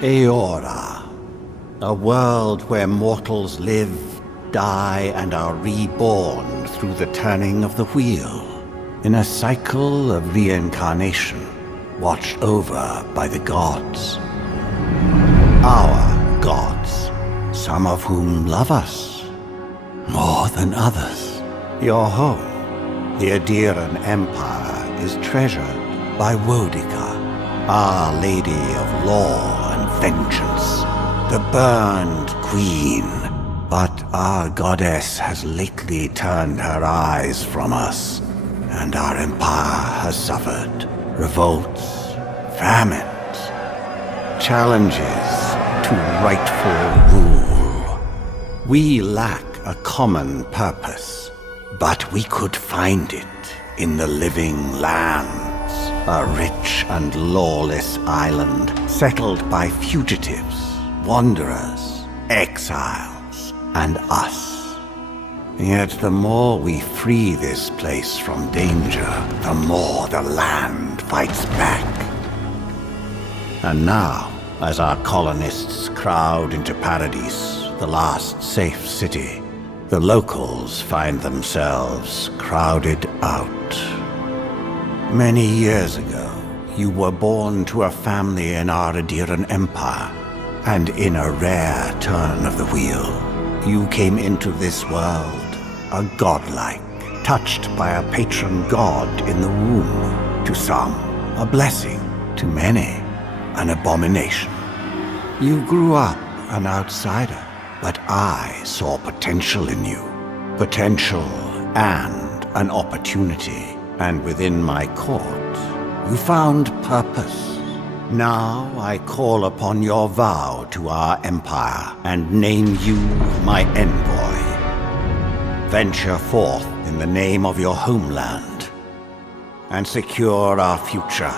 Eora, a world where mortals live, die, and are reborn through the turning of the wheel, in a cycle of reincarnation, watched over by the gods. Our gods, some of whom love us more than others. Your home, the Adiran Empire, is treasured by Wodica, Our Lady of Law and Vengeance, the Burned Queen. But our goddess has lately turned her eyes from us, and our empire has suffered revolts, famines, challenges to rightful rule. We lack a common purpose, but we could find it in the living lands, a rich and lawless island settled by fugitives, wanderers, exiles, and us. Yet the more we free this place from danger, the more the land fights back. And now, as our colonists crowd into Paradise, the last safe city, the locals find themselves crowded out. Many years ago, you were born to a family in our Adiran Empire, and in a rare turn of the wheel, you came into this world, a godlike, touched by a patron god in the womb. To some, a blessing; to many, an abomination. You grew up an outsider, but I saw potential in you. Potential and an opportunity. And within my court, you found purpose. Now I call upon your vow to our empire and name you my envoy. Venture forth in the name of your homeland and secure our future.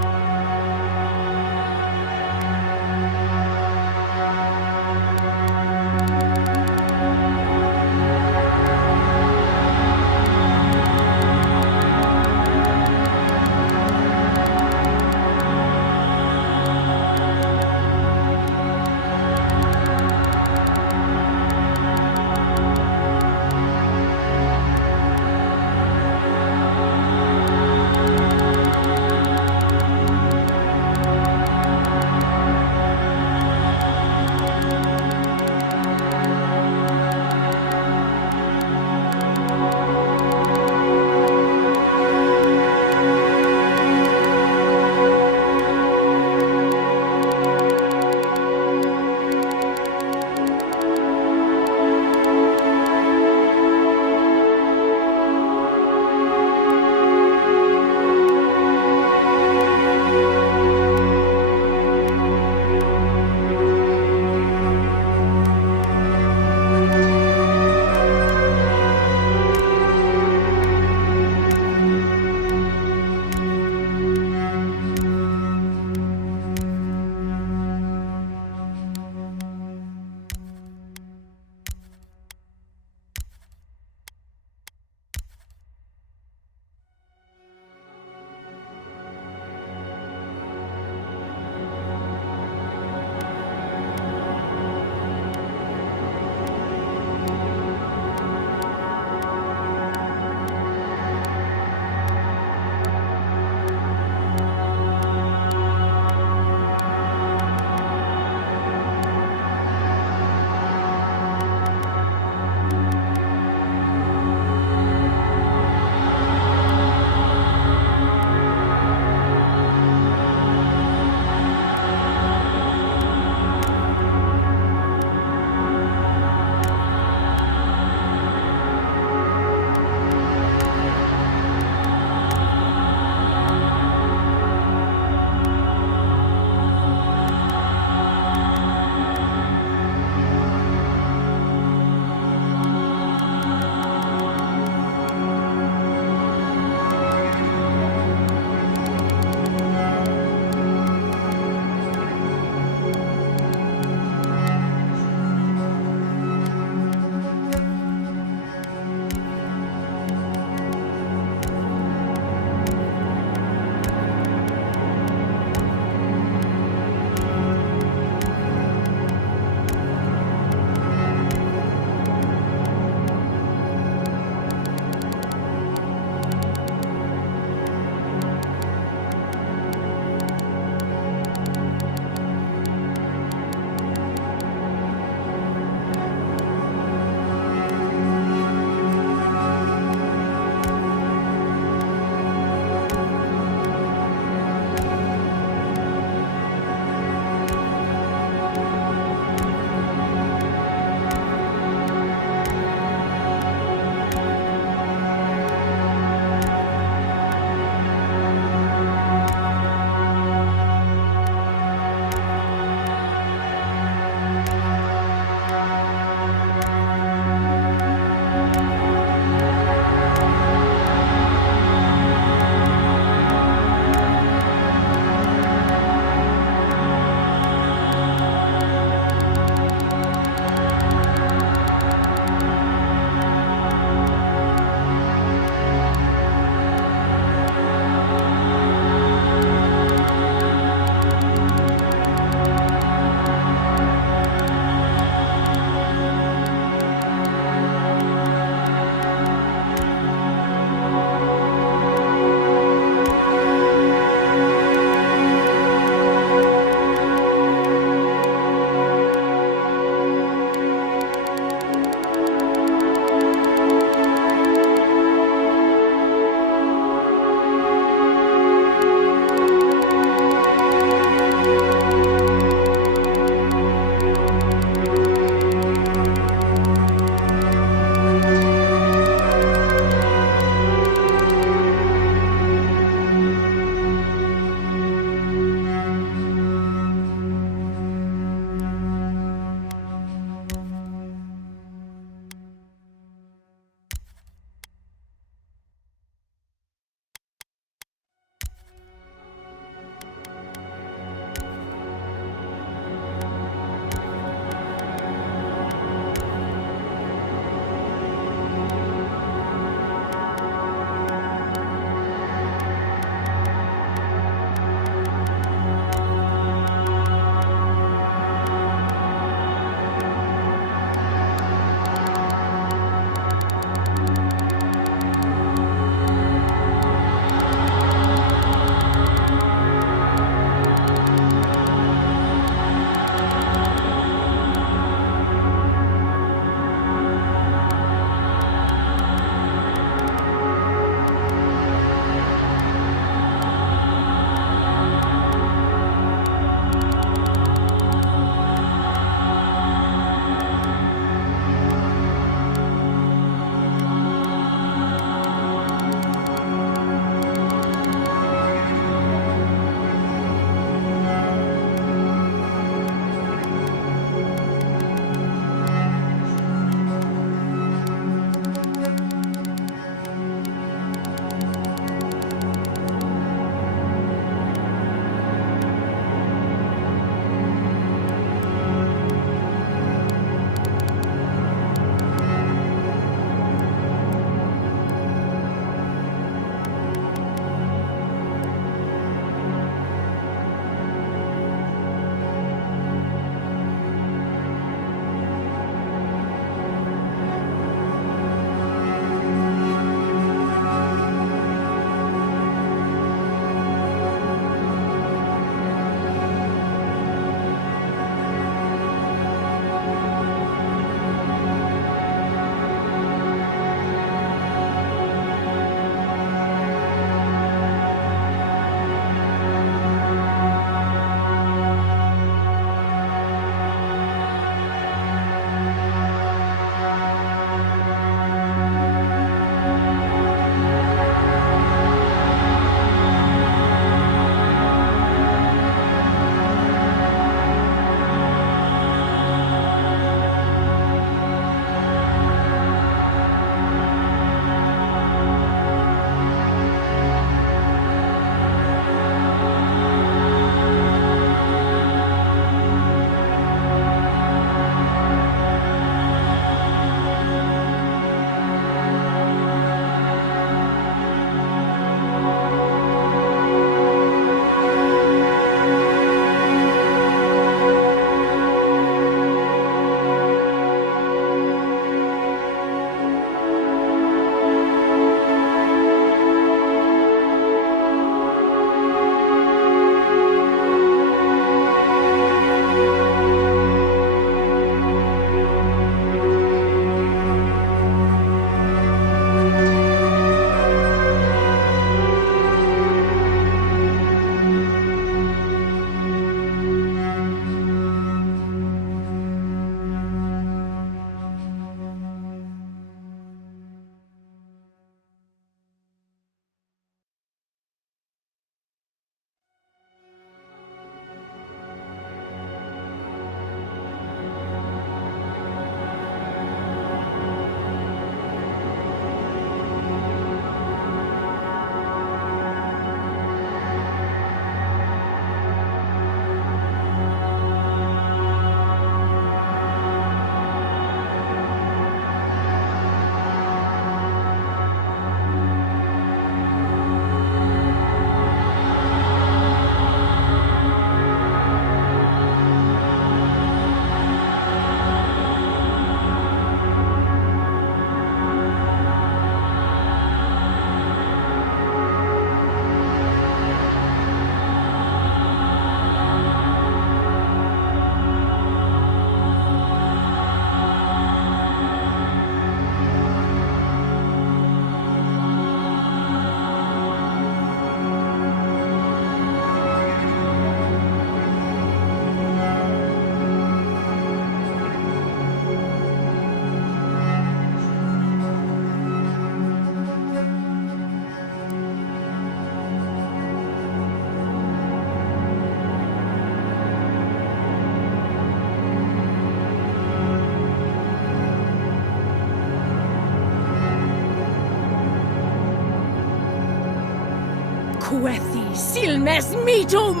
Quethi silmes mitum!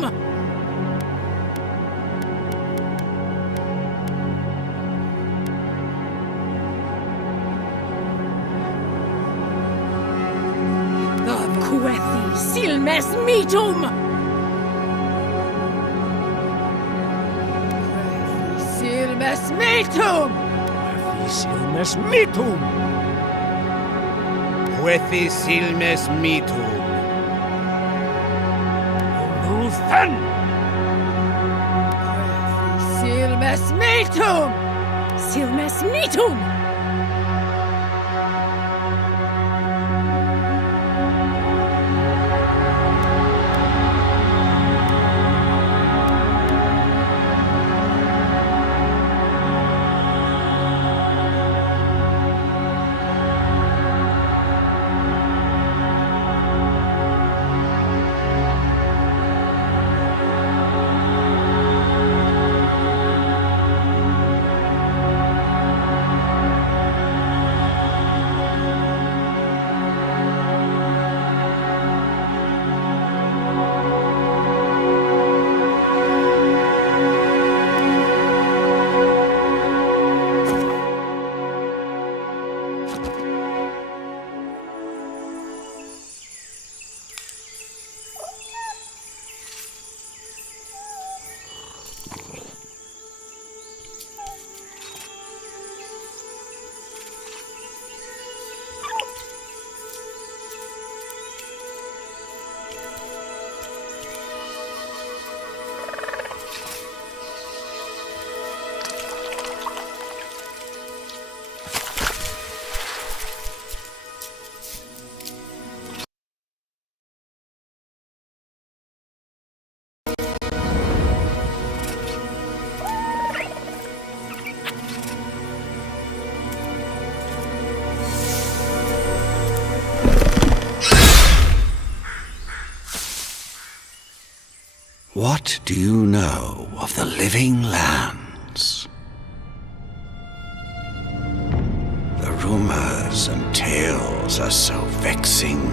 Quethi silmes mitum! Quethi silmes mitum! Quethi silmes mitum! Quethi silmes mitum! Uluthen! Quethi silmes mitum! Silmes mitum! What do you know of the living lands? The rumors and tales are so vexing,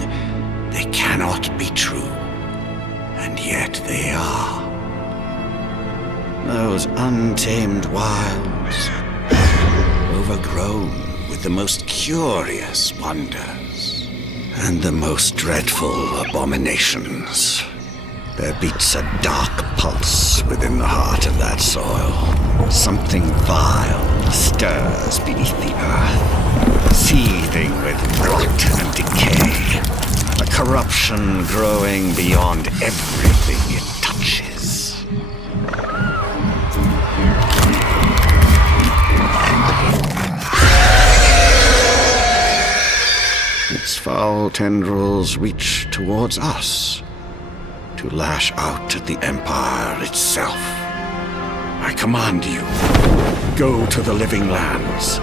they cannot be true, and yet they are. Those untamed wilds, overgrown with the most curious wonders and the most dreadful abominations. There beats a dark pulse within the heart of that soil. Something vile stirs beneath the earth, seething with rot and decay. A corruption growing beyond everything it touches. Its foul tendrils reach towards us, to lash out at the Empire itself. I command you, go to the living lands,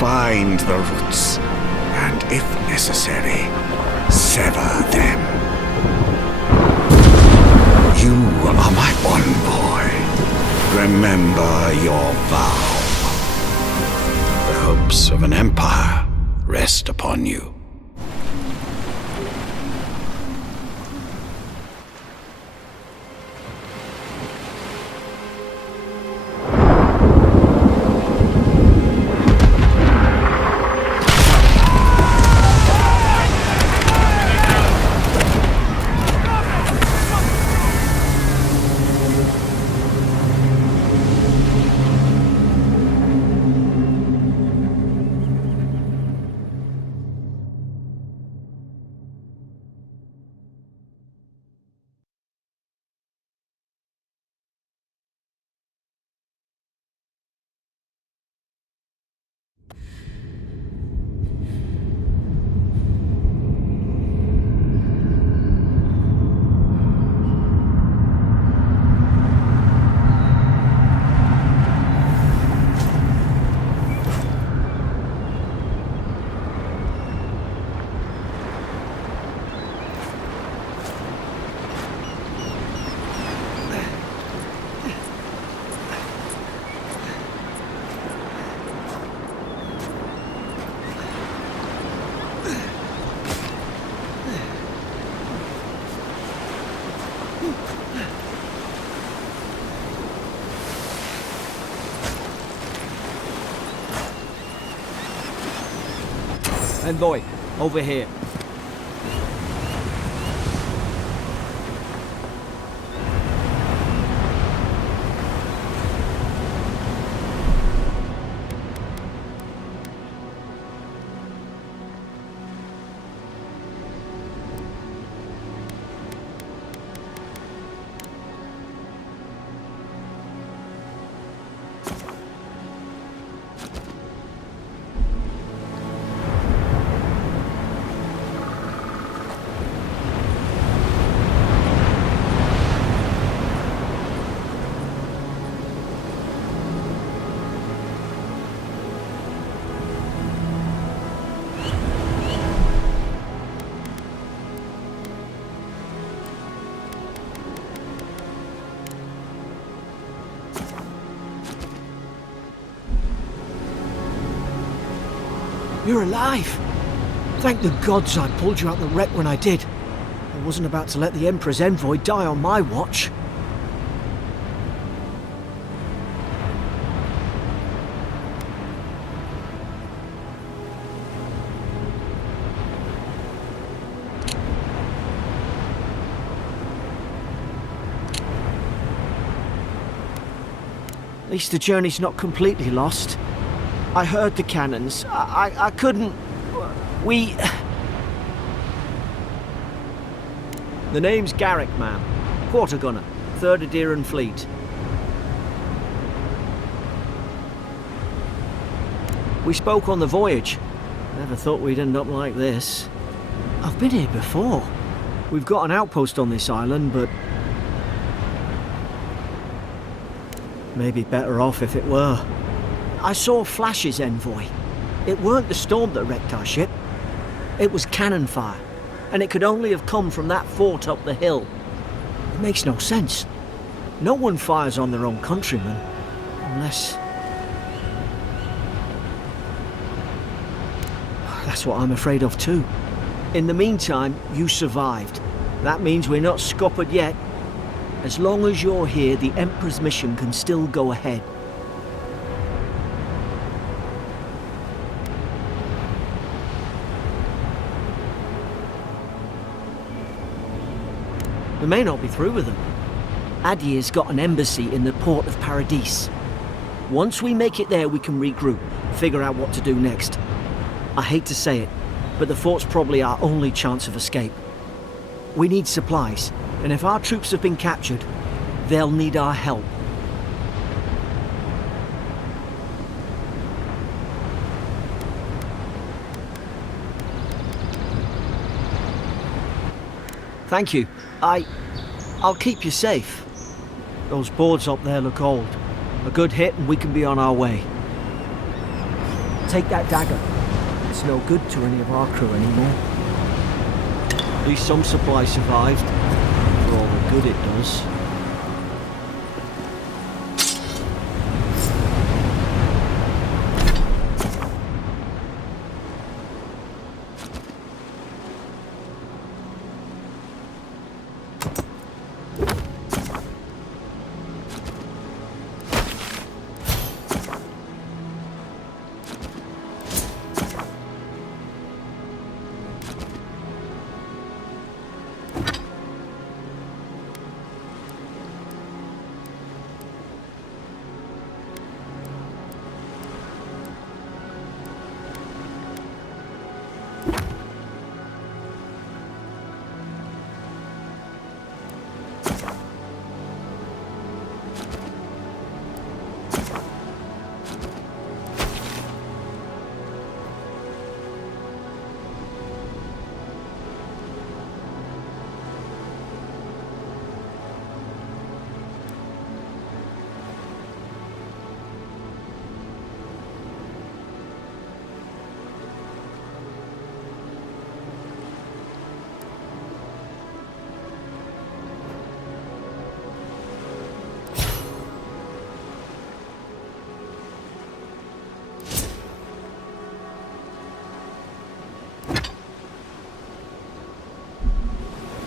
find the roots, and if necessary, sever them. You are my envoy. Remember your vow. The hopes of an empire rest upon you. Envoy, over here. You're alive! Thank the gods I pulled you out the wreck when I did. I wasn't about to let the Emperor's envoy die on my watch. At least the journey's not completely lost. I heard the cannons. I couldn't... We... The name's Garrick, ma'am. Quarter gunner, 3rd Adheran Fleet. We spoke on the voyage. Never thought we'd end up like this. I've been here before. We've got an outpost on this island, but... maybe better off if it were. I saw flashes, Envoy. It weren't the storm that wrecked our ship. It was cannon fire, and it could only have come from that fort up the hill. It makes no sense. No one fires on their own countrymen, unless... That's what I'm afraid of too. In the meantime, you survived. That means we're not scuppered yet. As long as you're here, the Emperor's mission can still go ahead. We may not be through with them. Adir's got an embassy in the port of Paradis. Once we make it there, we can regroup, figure out what to do next. I hate to say it, but the fort's probably our only chance of escape. We need supplies, and if our troops have been captured, they'll need our help. Thank you. I'll keep you safe. Those boards up there look old. A good hit and we can be on our way. Take that dagger. It's no good to any of our crew anymore. At least some supplies survived, for all the good it does.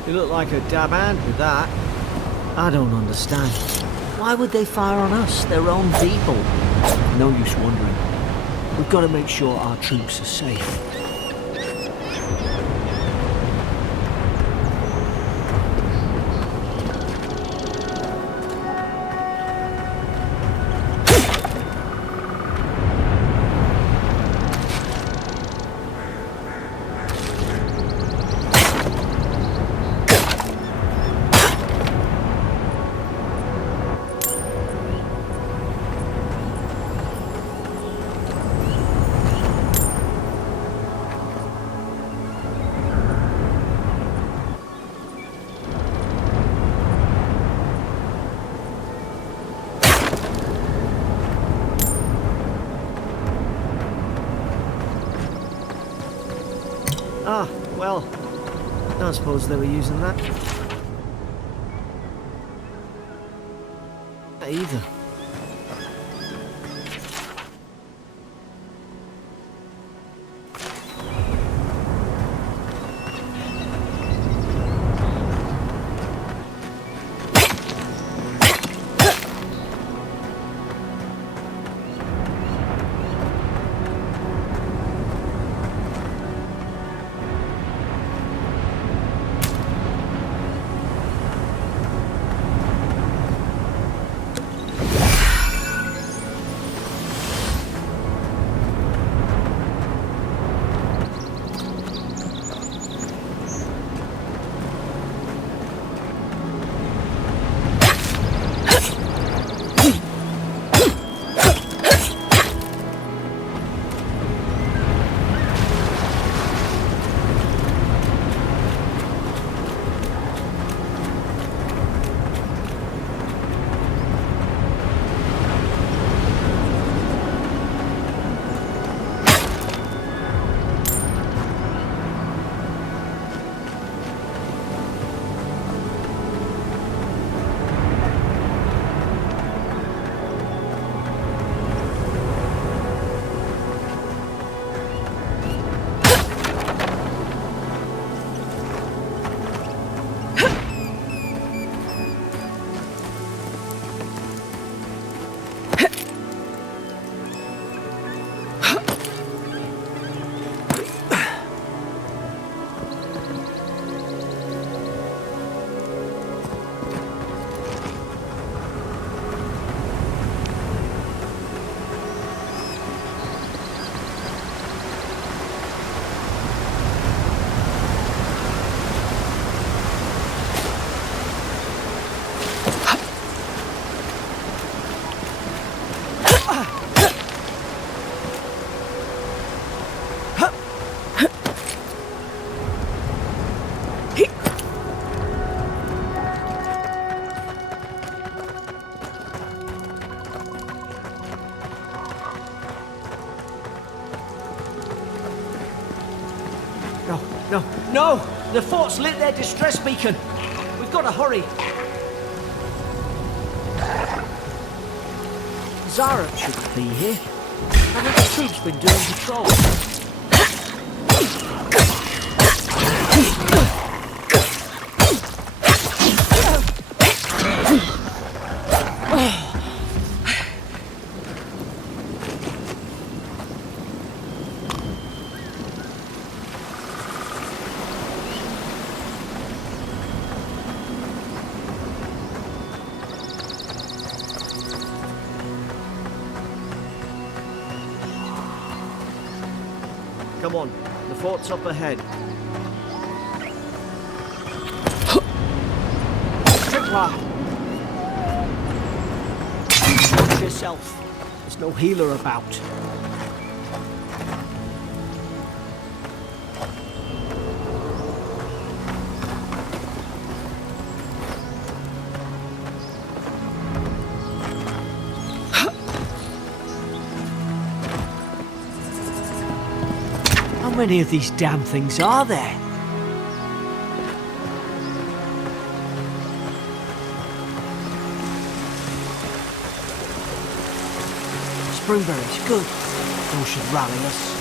You look like a dab hand with that. I don't understand. Why would they fire on us, their own people? No use wondering. We've got to make sure our troops are safe. Ah, well, I suppose they were using that. Either. No, no! The fort's lit their distress beacon! We've got to hurry! Zara should be here. Haven't the troops been doing patrol? Come on, the fort's up ahead. Tripla! Watch yourself. There's no healer about. How many of these damn things are there? Springberries, good. Those should rally us.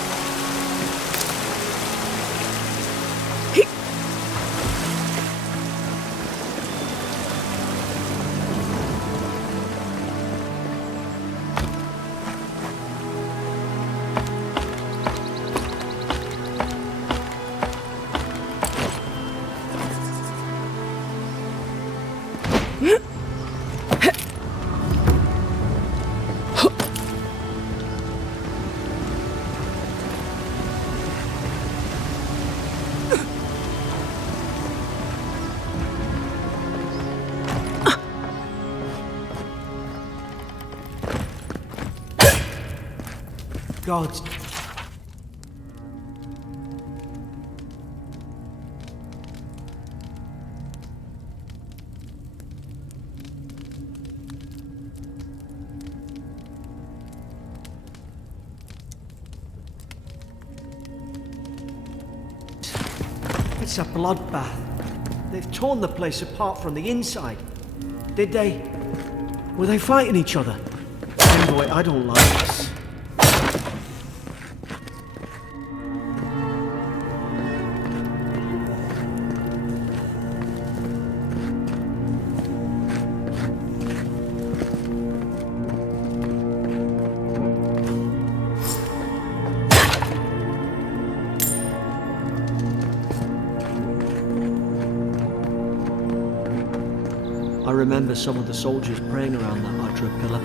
gods. It's a bloodbath. They've torn the place apart from the inside. Did they? Were they fighting each other? Envoy, I don't like this. I remember some of the soldiers praying around that Hydra pillar.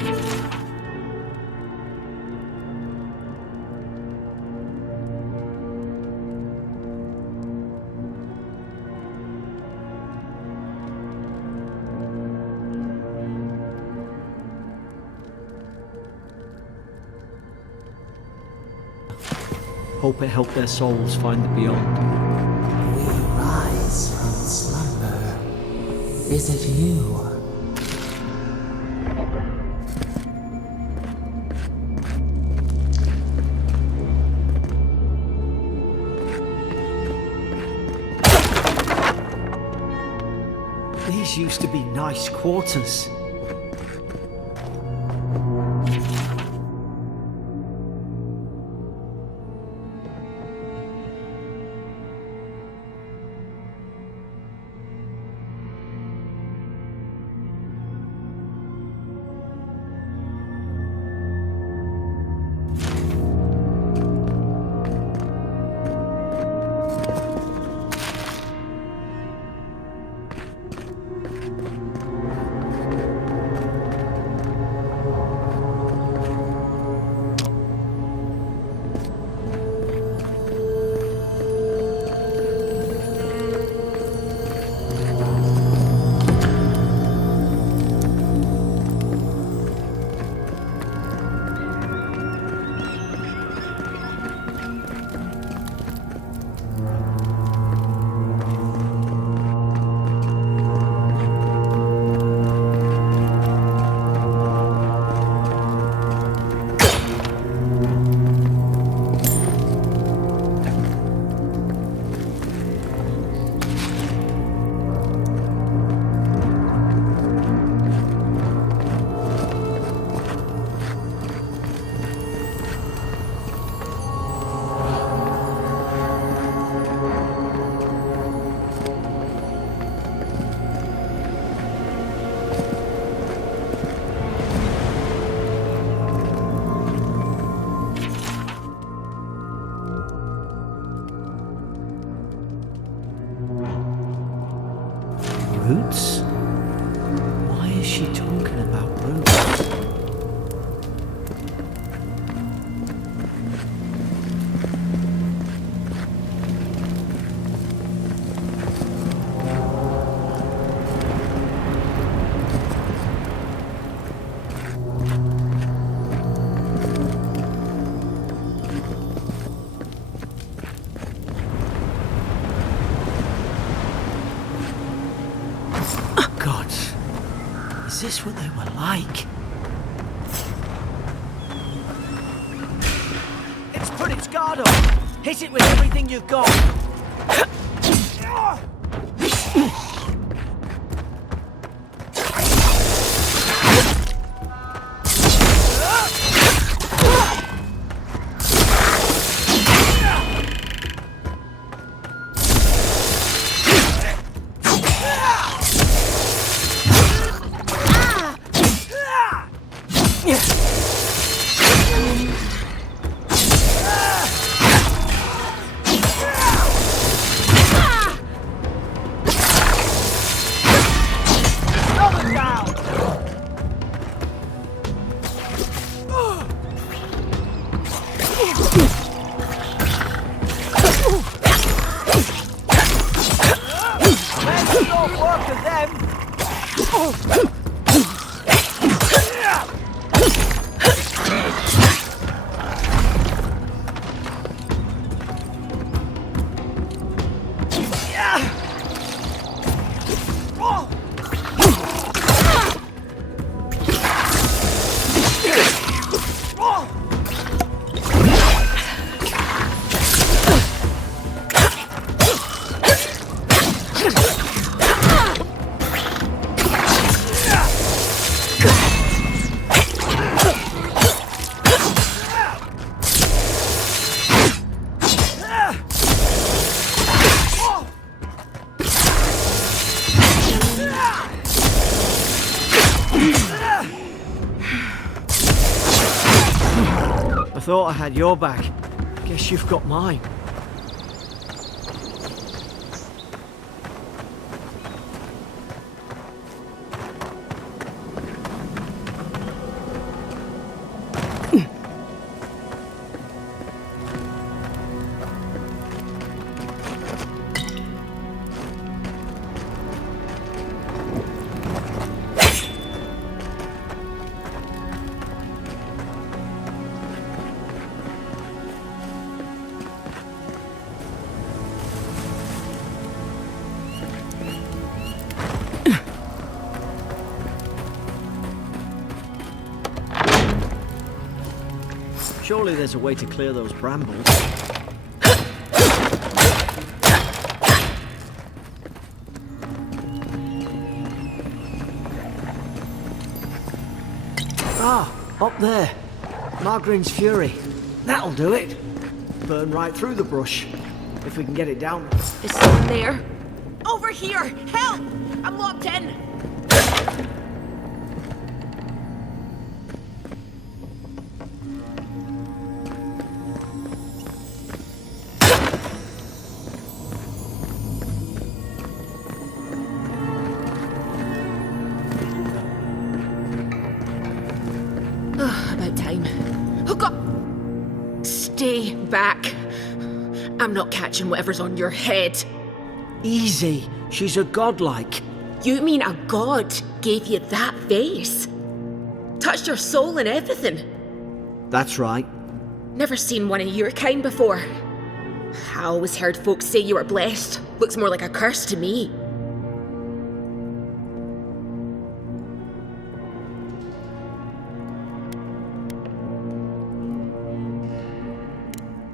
Hope it helped their souls find the beyond. We rise from slumber. Is it you? These used to be nice quarters. Roots? Why is she talking about roots? Gods, is this what they were like? It's put its guard up! Hit it with everything you've got! Thought I had your back. Guess you've got mine. Surely there's a way to clear those brambles. Ah, up there. Margarine's Fury. That'll do it. Burn right through the brush, if we can get it down. Is someone there? Over here! Help! I'm locked in! About time. Oh God! Stay back. I'm not catching whatever's on your head. Easy. She's a godlike. You mean a god gave you that face? Touched your soul and everything? That's right. Never seen one of your kind before. I always heard folks say you were blessed. Looks more like a curse to me.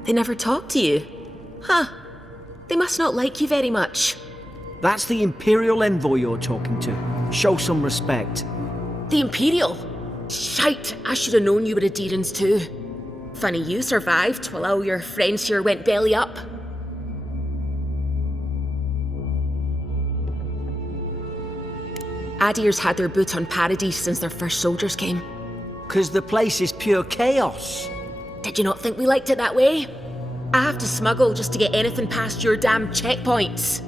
They never talk to you? Huh. They must not like you very much. That's the Imperial envoy you're talking to. Show some respect. The Imperial? Shite, I should have known you were Adherents too. Funny you survived while all your friends here went belly up. Adir's had their boot on Paradise since their first soldiers came. 'Cause the place is pure chaos. Did you not think we liked it that way? I have to smuggle just to get anything past your damn checkpoints.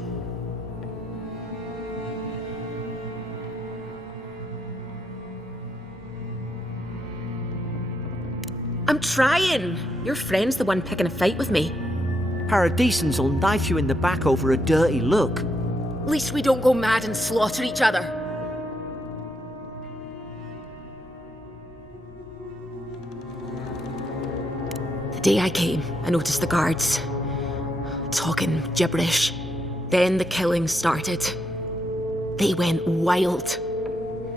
I'm trying. Your friend's the one picking a fight with me. Paradisans will knife you in the back over a dirty look. At least we don't go mad and slaughter each other. The day I came, I noticed the guards talking gibberish. Then the killing started. They went wild.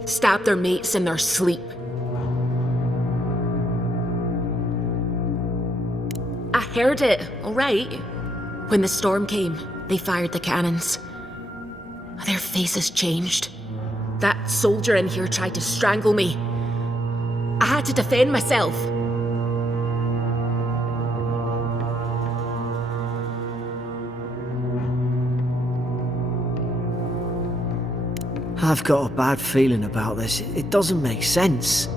Stabbed their mates in their sleep. I heard it, all right. When the storm came, they fired the cannons. Their faces changed. That soldier in here tried to strangle me. I had to defend myself. I've got a bad feeling about this. It doesn't make sense.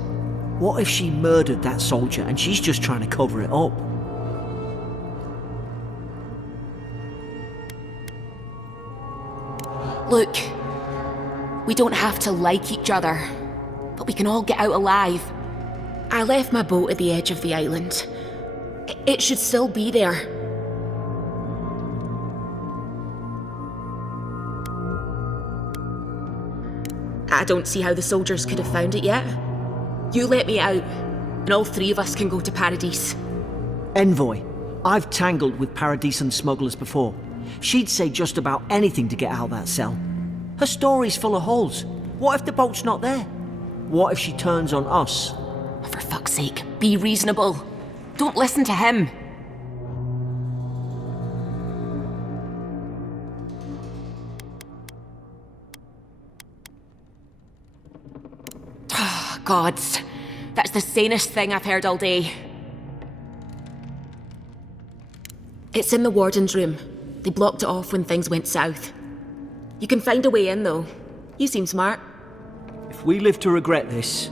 What if she murdered that soldier and she's just trying to cover it up? Look, we don't have to like each other, but we can all get out alive. I left my boat at the edge of the island. It should still be there. I don't see how the soldiers could have found it yet. You let me out, and all three of us can go to Paradise. Envoy, I've tangled with Paradisan smugglers before. She'd say just about anything to get out of that cell. Her story's full of holes. What if the boat's not there? What if she turns on us? For fuck's sake, be reasonable. Don't listen to him. Gods, that's the sanest thing I've heard all day. It's in the warden's room. They blocked it off when things went south. You can find a way in, though. You seem smart. If we live to regret this...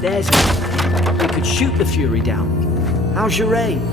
There's... We could shoot the Fury down. How's your aim?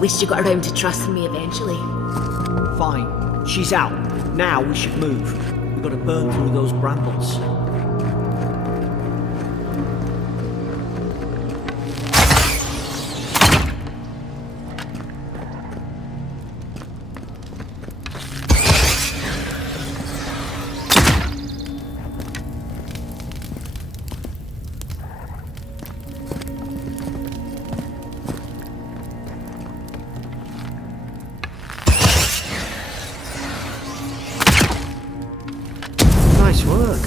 Least you got around to trusting me eventually. Fine. She's out. Now we should move. We've got to burn through those brambles. Nice work.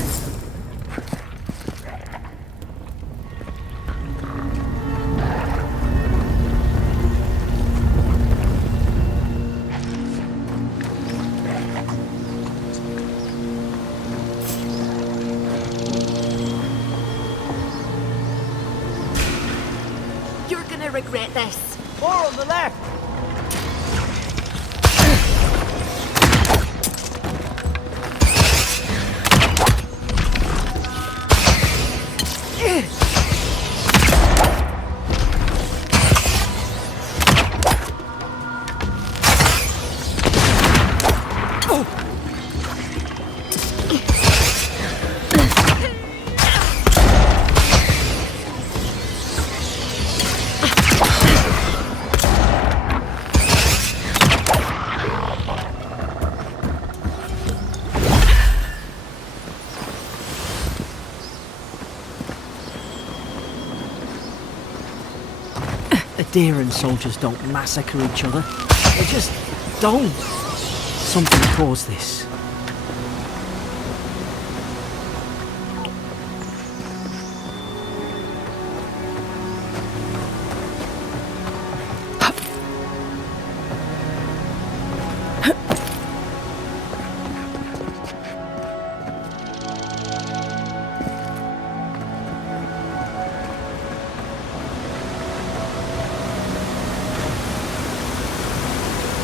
You're gonna regret this. More on the left! Adherent soldiers don't massacre each other. They just don't. Something caused this.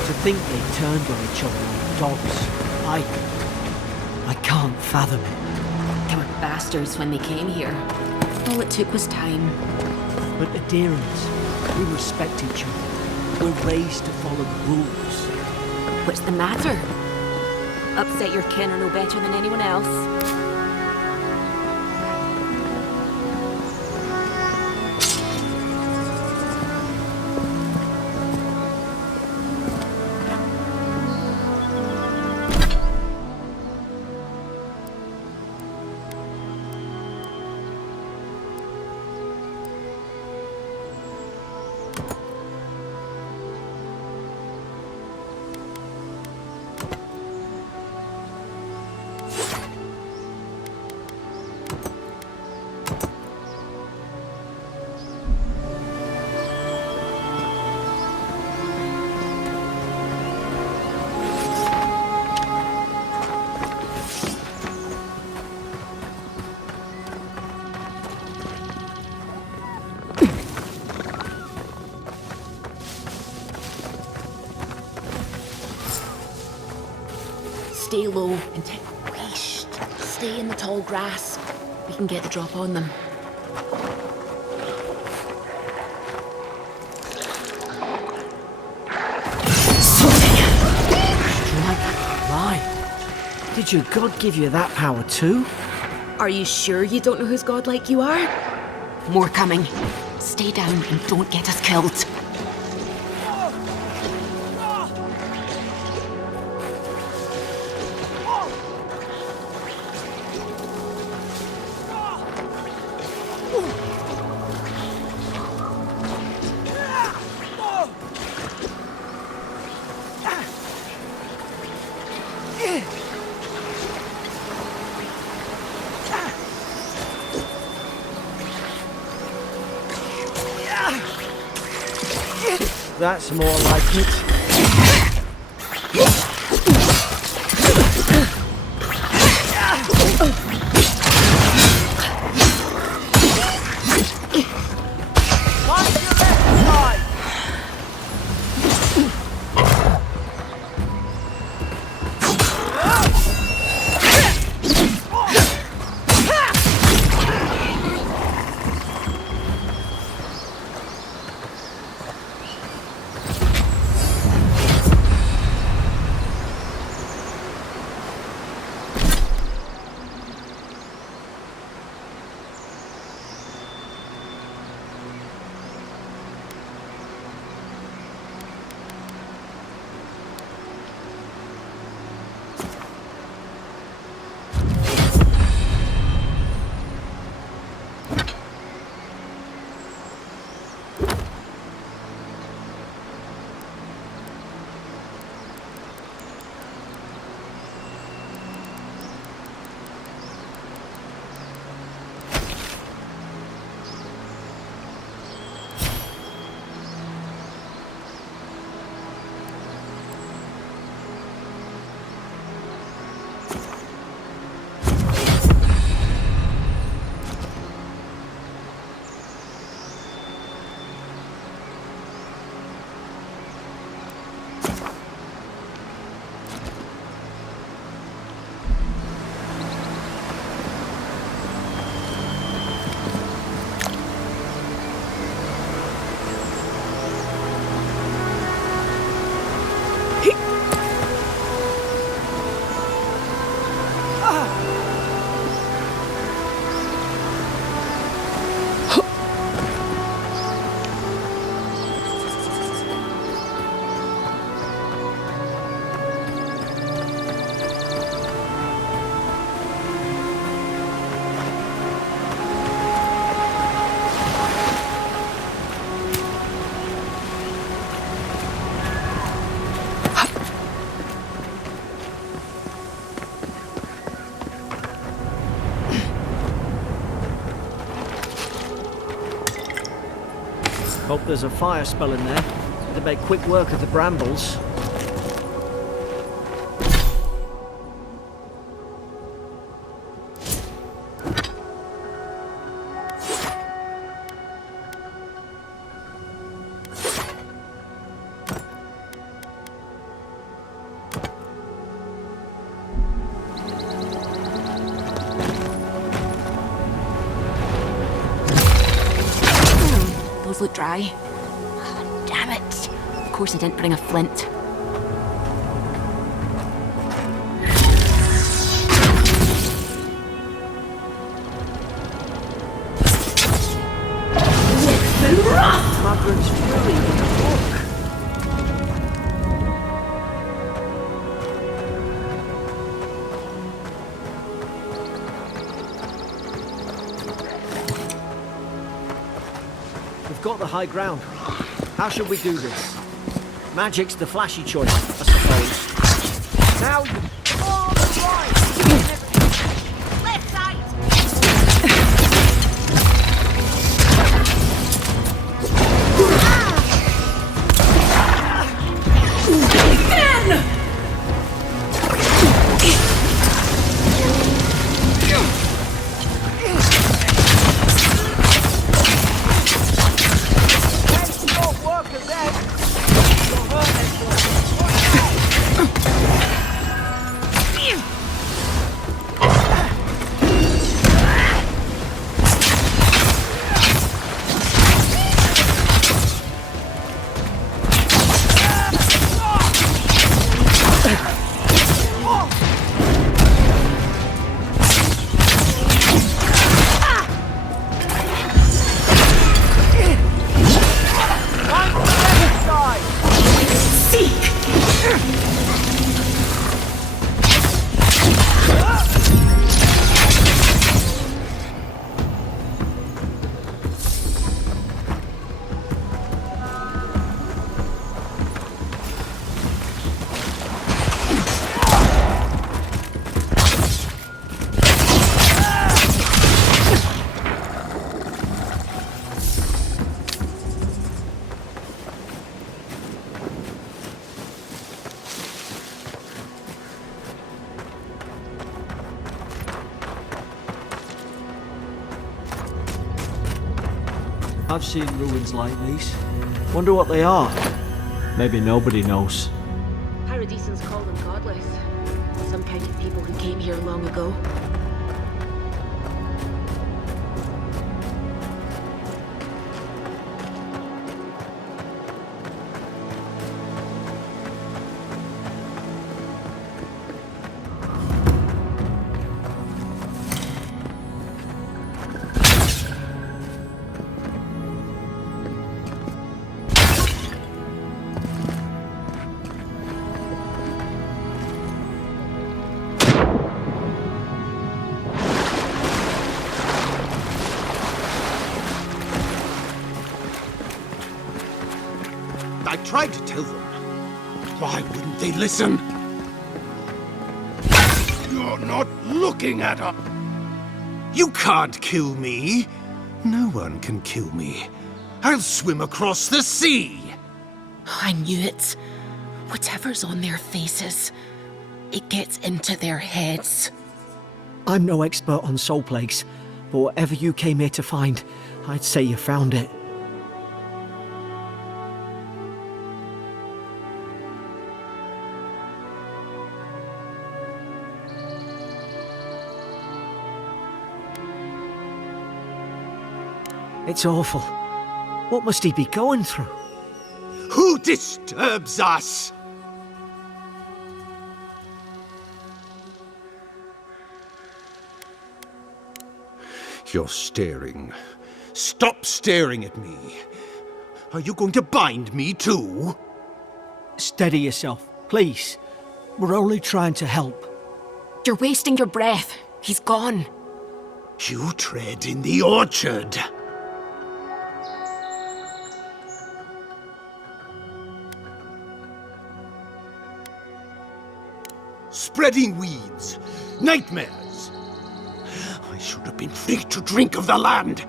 To think they turned on each other like dogs. I can't fathom it. They were bastards when they came here. All it took was time. But adherents, we respect each other. We're raised to follow the rules. What's the matter? Upset your kin are no better than anyone else. Stay low and stay in the tall grass. We can get the drop on them. Did your god give you that power too? Are you sure you don't know whose godlike you are? More coming. Stay down and don't get us killed. That's more like it. Hope there's a fire spell in there. To make quick work of the brambles. Those look dry. Oh, damn it. Of course I didn't bring a flint. Margaret's really in the book. We've got the high ground. How should we do this? Magic's the flashy choice, I suppose. Now you... Oh, right! Left side! I've seen ruins like these. Wonder what they are. Maybe nobody knows. Paradisans call them godless. Some kind of people who came here long ago. I tried to tell them. Why wouldn't they listen? You're not looking at her. You can't kill me. No one can kill me. I'll swim across the sea. I knew it. Whatever's on their faces, it gets into their heads. I'm no expert on soul plagues, but whatever you came here to find, I'd say you found it. It's awful. What must he be going through? Who disturbs us? You're staring. Stop staring at me. Are you going to bind me too? Steady yourself, please. We're only trying to help. You're wasting your breath. He's gone. You tread in the orchard. Spreading weeds. Nightmares. I should have been free to drink of the land.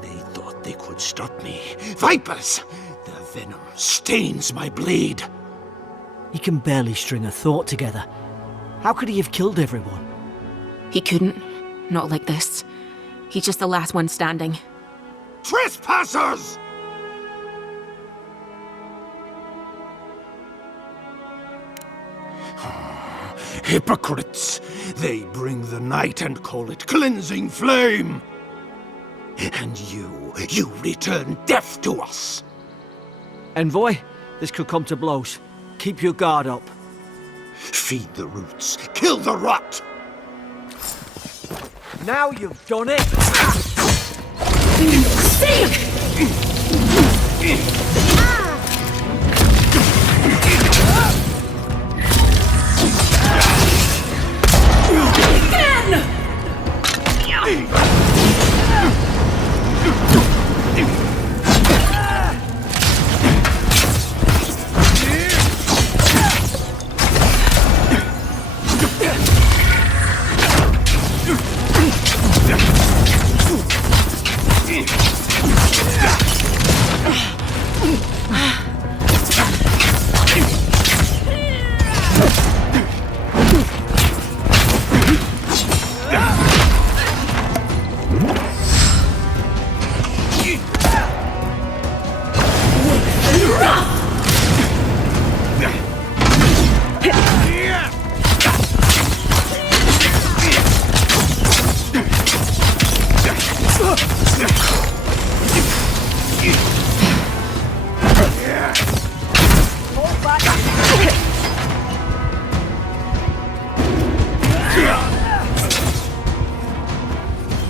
They thought they could stop me. Vipers! Their venom stains my blade. He can barely string a thought together. How could he have killed everyone? He couldn't. Not like this. He's just the last one standing. Trespassers! Hypocrites! They bring the night and call it cleansing flame! And you return death to us! Envoy, this could come to blows. Keep your guard up. Feed the roots, kill the rot! Now you've done it!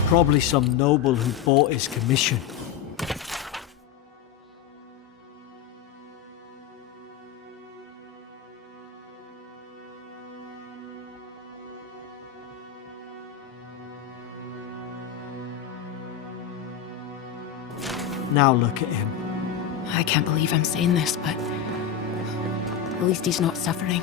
Probably some noble who bought his commission. Now look at him. I can't believe I'm saying this, but at least he's not suffering.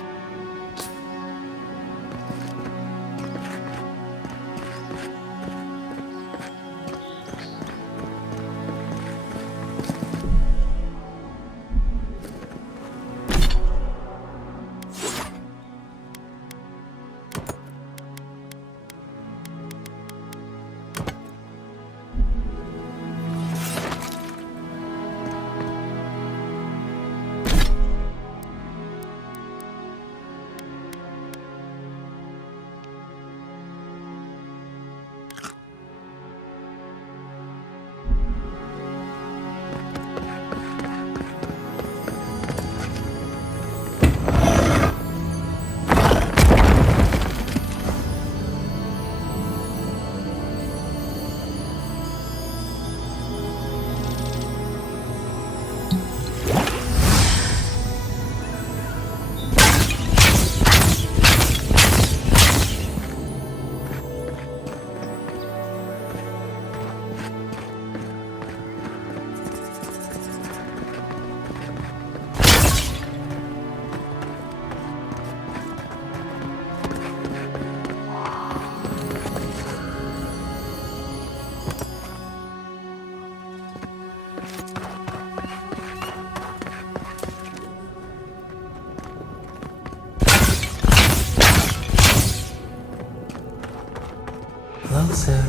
Closer.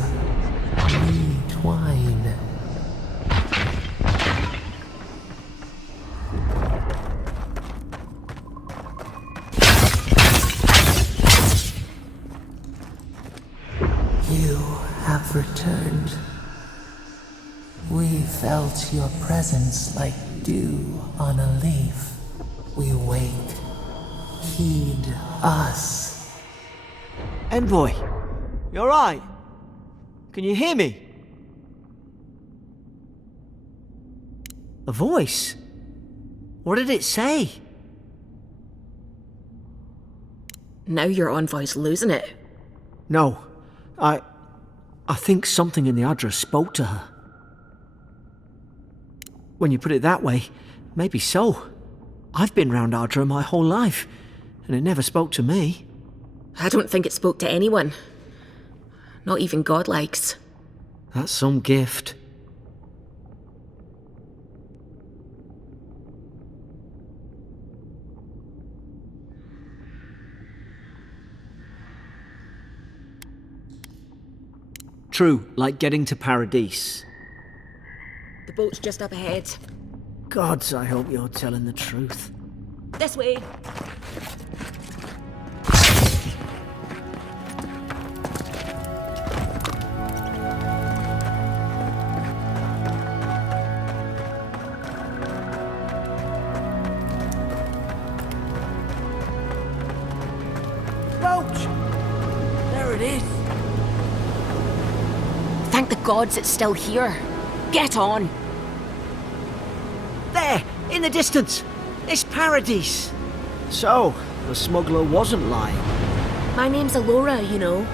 We twine. You have returned. We felt your presence like dew on a leaf. We wait. Heed us. Envoy, you alright? Can you hear me? A voice? What did it say? Now your envoy's losing it. No, I think something in the address spoke to her. When you put it that way, maybe so. I've been round Ardra my whole life, and it never spoke to me. I don't think it spoke to anyone. Not even godlikes. That's some gift. True, like getting to Paradise. The boat's just up ahead. Gods, I hope you're telling the truth. This way. Boat! There it is. Thank the gods it's still here. Get on. There, in the distance. It's Paradise. So, the smuggler wasn't lying. My name's Alora, you know.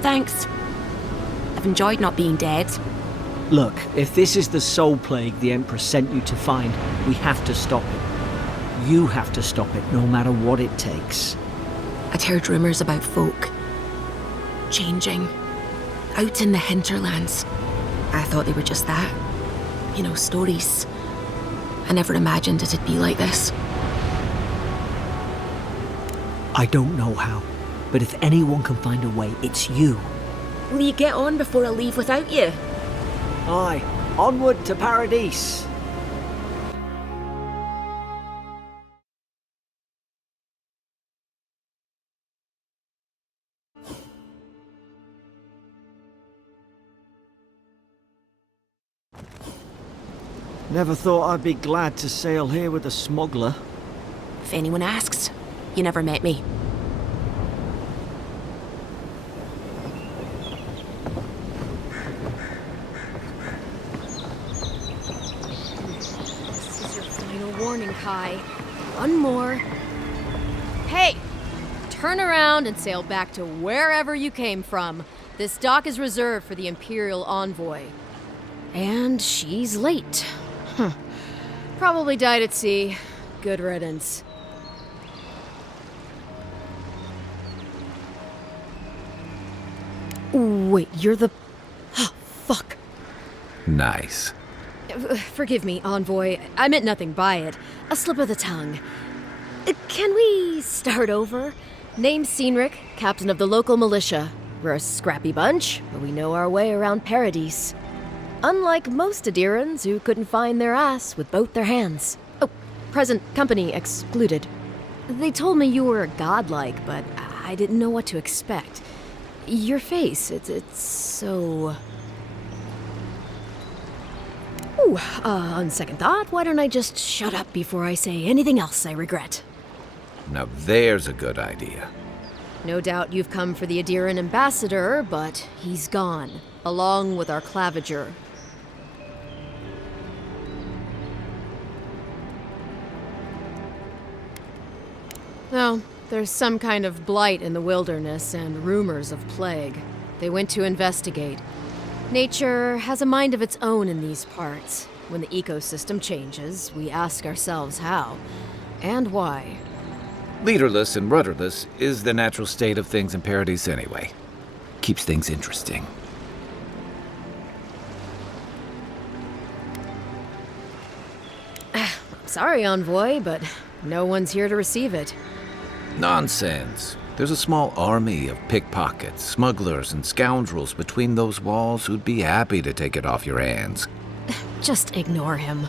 Thanks. I've enjoyed not being dead. Look, if this is the soul plague the Emperor sent you to find, we have to stop it. You have to stop it, no matter what it takes. I'd heard rumours about folk changing out in the hinterlands. I thought they were just that. You know, stories. I never imagined it'd be like this. I don't know how, but if anyone can find a way, it's you. Will you get on before I leave without you? Aye, onward to Paradise. Never thought I'd be glad to sail here with a smuggler. If anyone asks, you never met me. This is your final warning, Kai. One more. Hey! Turn around and sail back to wherever you came from. This dock is reserved for the Imperial Envoy. And she's late. Probably died at sea. Good riddance. Wait, you're the... Oh, fuck. Nice. Forgive me, Envoy. I meant nothing by it. A slip of the tongue. Can we start over? Name's Cynric, captain of the local militia. We're a scrappy bunch, but we know our way around Paradise. Unlike most Adirans who couldn't find their ass with both their hands. Oh, present company excluded. They told me you were godlike, but I didn't know what to expect. Your face, it's so... Ooh, on second thought, why don't I just shut up before I say anything else I regret? Now there's a good idea. No doubt you've come for the Adiran ambassador, but he's gone, along with our claviger. Well, there's some kind of blight in the wilderness and rumors of plague. They went to investigate. Nature has a mind of its own in these parts. When the ecosystem changes, we ask ourselves how and why. Leaderless and rudderless is the natural state of things in Paradise anyway. Keeps things interesting. Sorry, Envoy, but no one's here to receive it. Nonsense. There's a small army of pickpockets, smugglers, and scoundrels between those walls who'd be happy to take it off your hands. Just ignore him.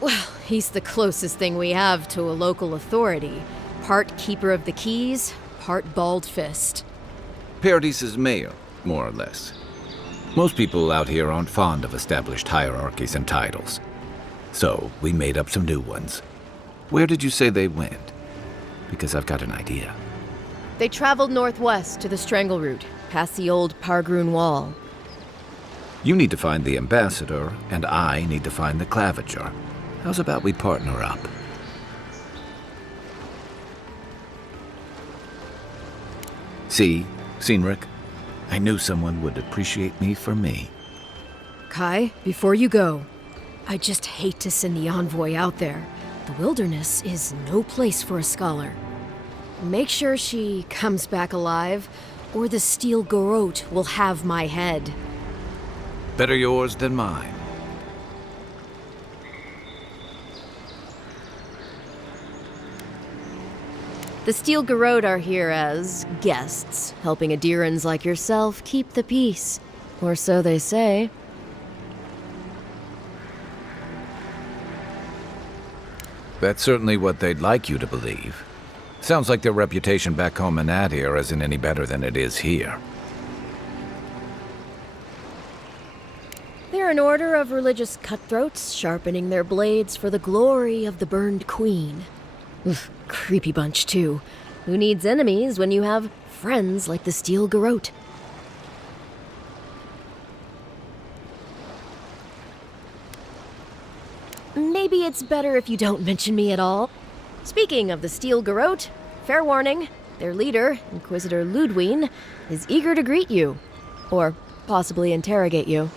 Well, he's the closest thing we have to a local authority. Part keeper of the keys, part bald fist. Paradis's mayor, more or less. Most people out here aren't fond of established hierarchies and titles. So, we made up some new ones. Where did you say they went? Because I've got an idea. They traveled northwest to the Strangle Route, past the old Pargroon Wall. You need to find the ambassador, and I need to find the claviger. How's about we partner up? See, Cynric? I knew someone would appreciate me for me. Kai, before you go, I just hate to send the Envoy out there. The wilderness is no place for a scholar. Make sure she comes back alive, or the Steel Garrote will have my head. Better yours than mine. The Steel Garrote are here as guests, helping Adirans like yourself keep the peace. Or so they say. That's certainly what they'd like you to believe. Sounds like their reputation back home in Adir isn't any better than it is here. They're an order of religious cutthroats, sharpening their blades for the glory of the burned queen. Oof, creepy bunch, too. Who needs enemies when you have friends like the Steel Garrote? Maybe it's better if you don't mention me at all. Speaking of the Steel Garrote, fair warning, their leader, Inquisitor Ludwine, is eager to greet you. Or possibly interrogate you.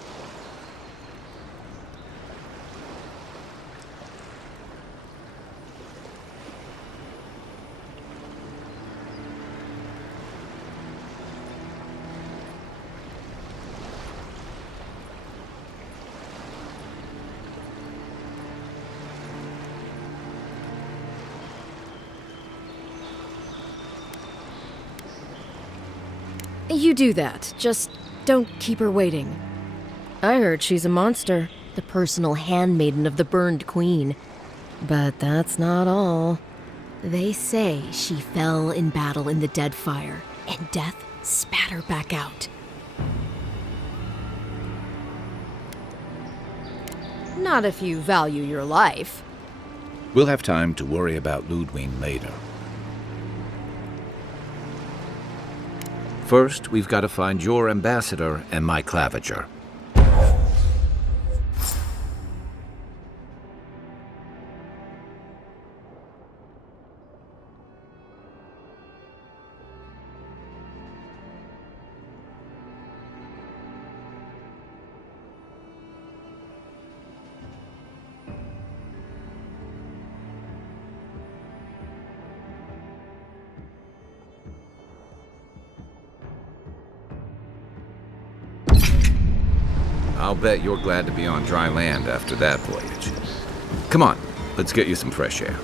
You do that. Just don't keep her waiting. I heard she's a monster, the personal handmaiden of the burned queen. But that's not all. They say she fell in battle in the Deadfire, and death spat her back out. Not if you value your life. We'll have time to worry about Ludwine later. First, we've got to find your ambassador and my claviger. I'll bet you're glad to be on dry land after that voyage. Come on, let's get you some fresh air.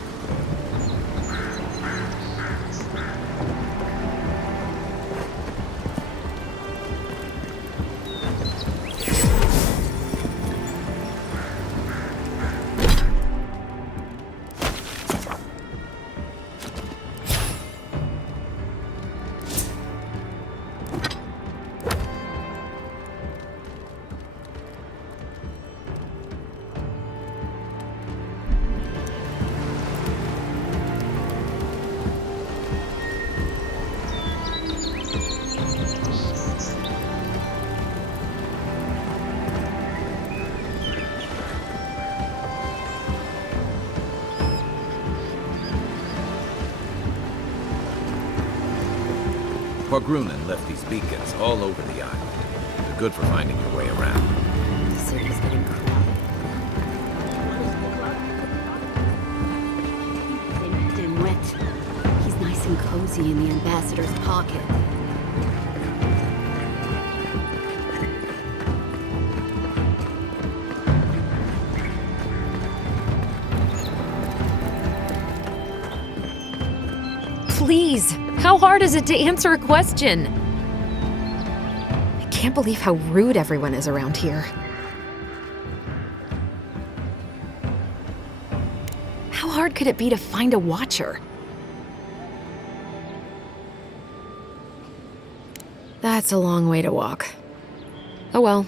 Pargrunen left these beacons all over the island. They're good for finding your way around. The city's getting crowded. They met in wet He's nice and cozy in the ambassador's pocket. Please, how hard is it to answer a question? I can't believe how rude everyone is around here. How hard could it be to find a watcher? That's a long way to walk. Oh well,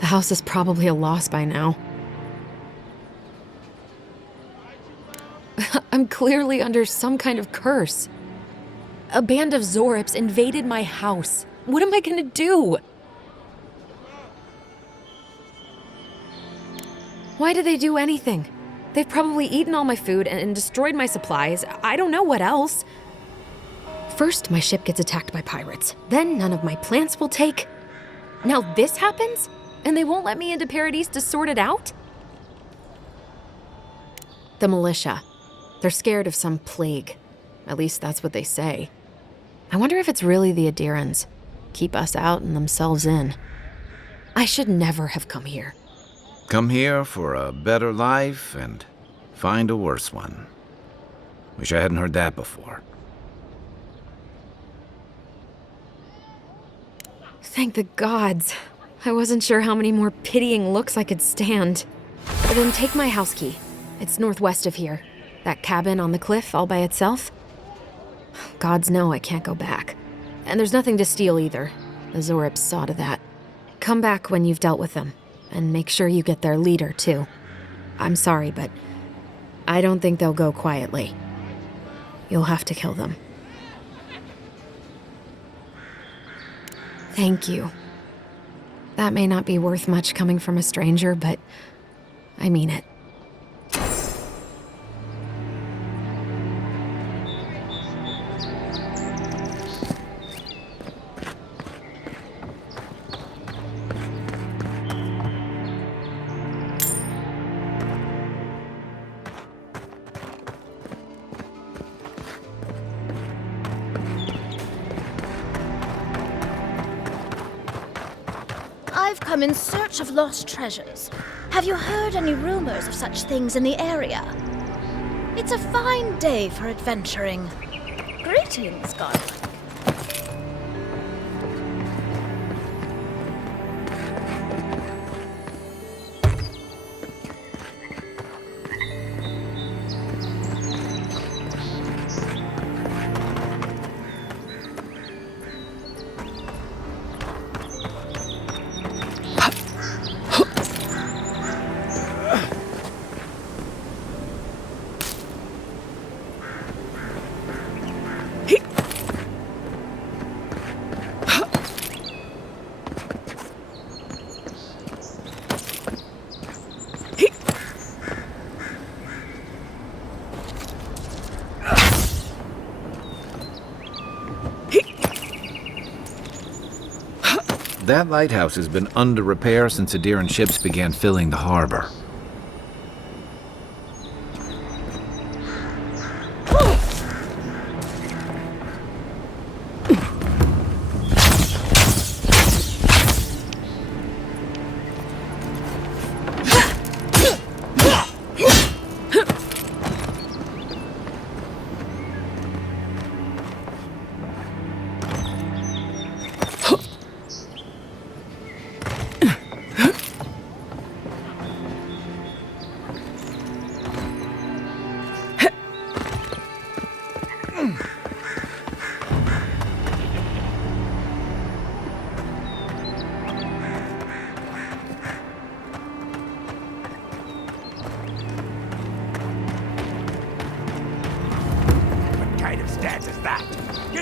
the house is probably a loss by now. I'm clearly under some kind of curse. A band of Zorips invaded my house. What am I gonna do? Why did they do anything? They've probably eaten all my food and destroyed my supplies. I don't know what else. First, my ship gets attacked by pirates. Then none of my plants will take. Now this happens? And they won't let me into Paradise to sort it out? The militia. They're scared of some plague. At least that's what they say. I wonder if it's really the Adirans. Keep us out and themselves in. I should never have come here. Come here for a better life and find a worse one. Wish I hadn't heard that before. Thank the gods. I wasn't sure how many more pitying looks I could stand. But then take my house key. It's northwest of here. That cabin on the cliff all by itself. Gods know I can't go back. And there's nothing to steal either. The Zorips saw to that. Come back when you've dealt with them. And make sure you get their leader, too. I'm sorry, but I don't think they'll go quietly. You'll have to kill them. Thank you. That may not be worth much coming from a stranger, but I mean it. I've come in search of lost treasures. Have you heard any rumors of such things in the area? It's a fine day for adventuring. Greetings, Godwin. That lighthouse has been under repair since Adiran ships began filling the harbor.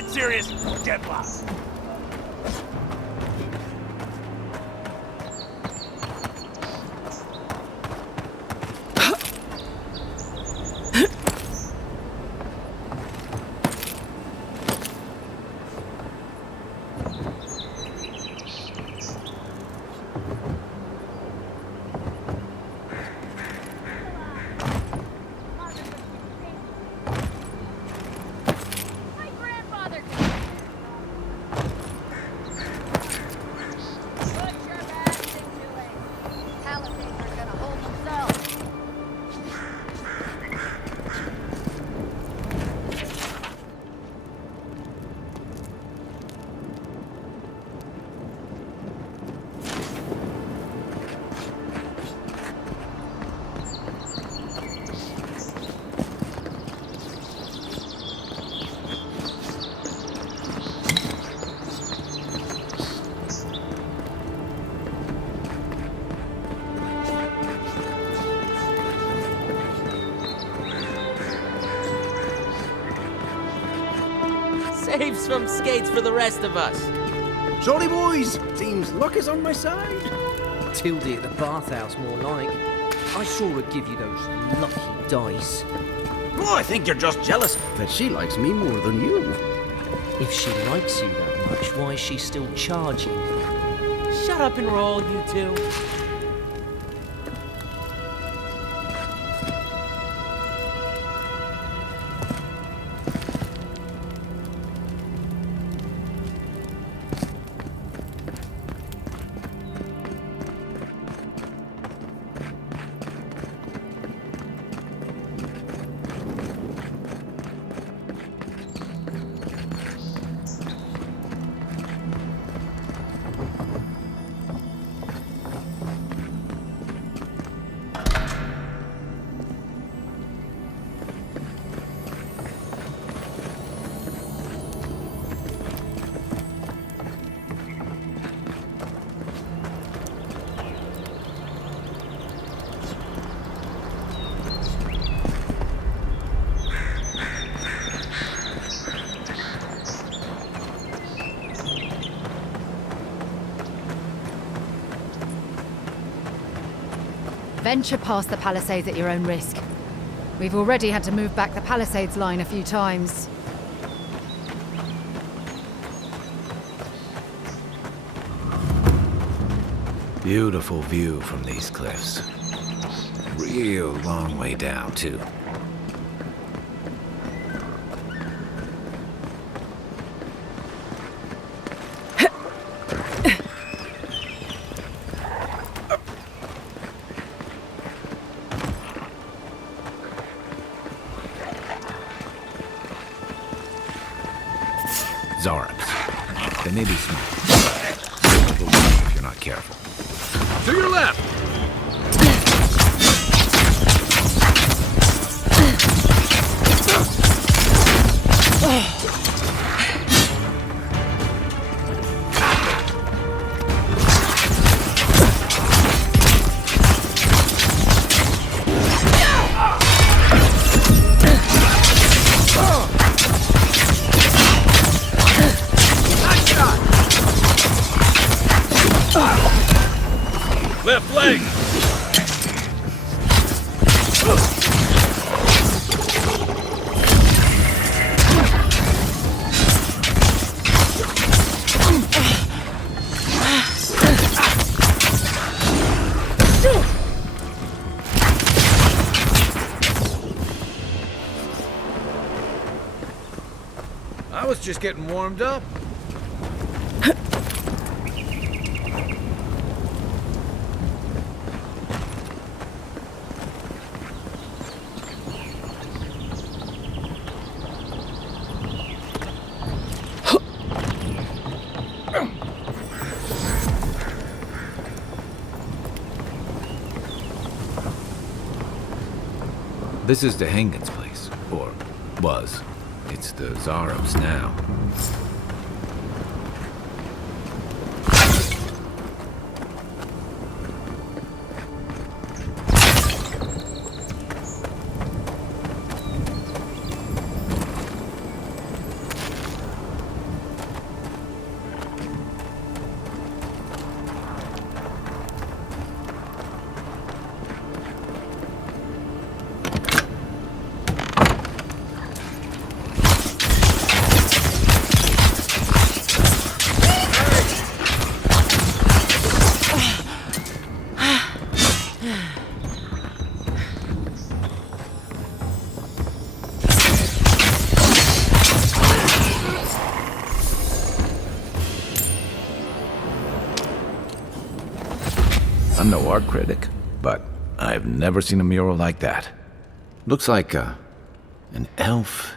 Serious or get lost. Saves some skates for the rest of us. Sorry, boys. Seems luck is on my side. Tildy at the bathhouse, more like. I saw her give you those lucky dice. Oh, I think you're just jealous that she likes me more than you. If she likes you that much, why is she still charging? Shut up and roll, you two. Venture past the Palisades at your own risk. We've already had to move back the Palisades line a few times. Beautiful view from these cliffs. Real long way down, too. Zarabs. They may be small. If you're not careful. To your left! Left leg! I was just getting warmed up. This is the Hengen's place, or was. It's the Zarab's now. I'm no art critic, but I've never seen a mural like that. Looks like an elf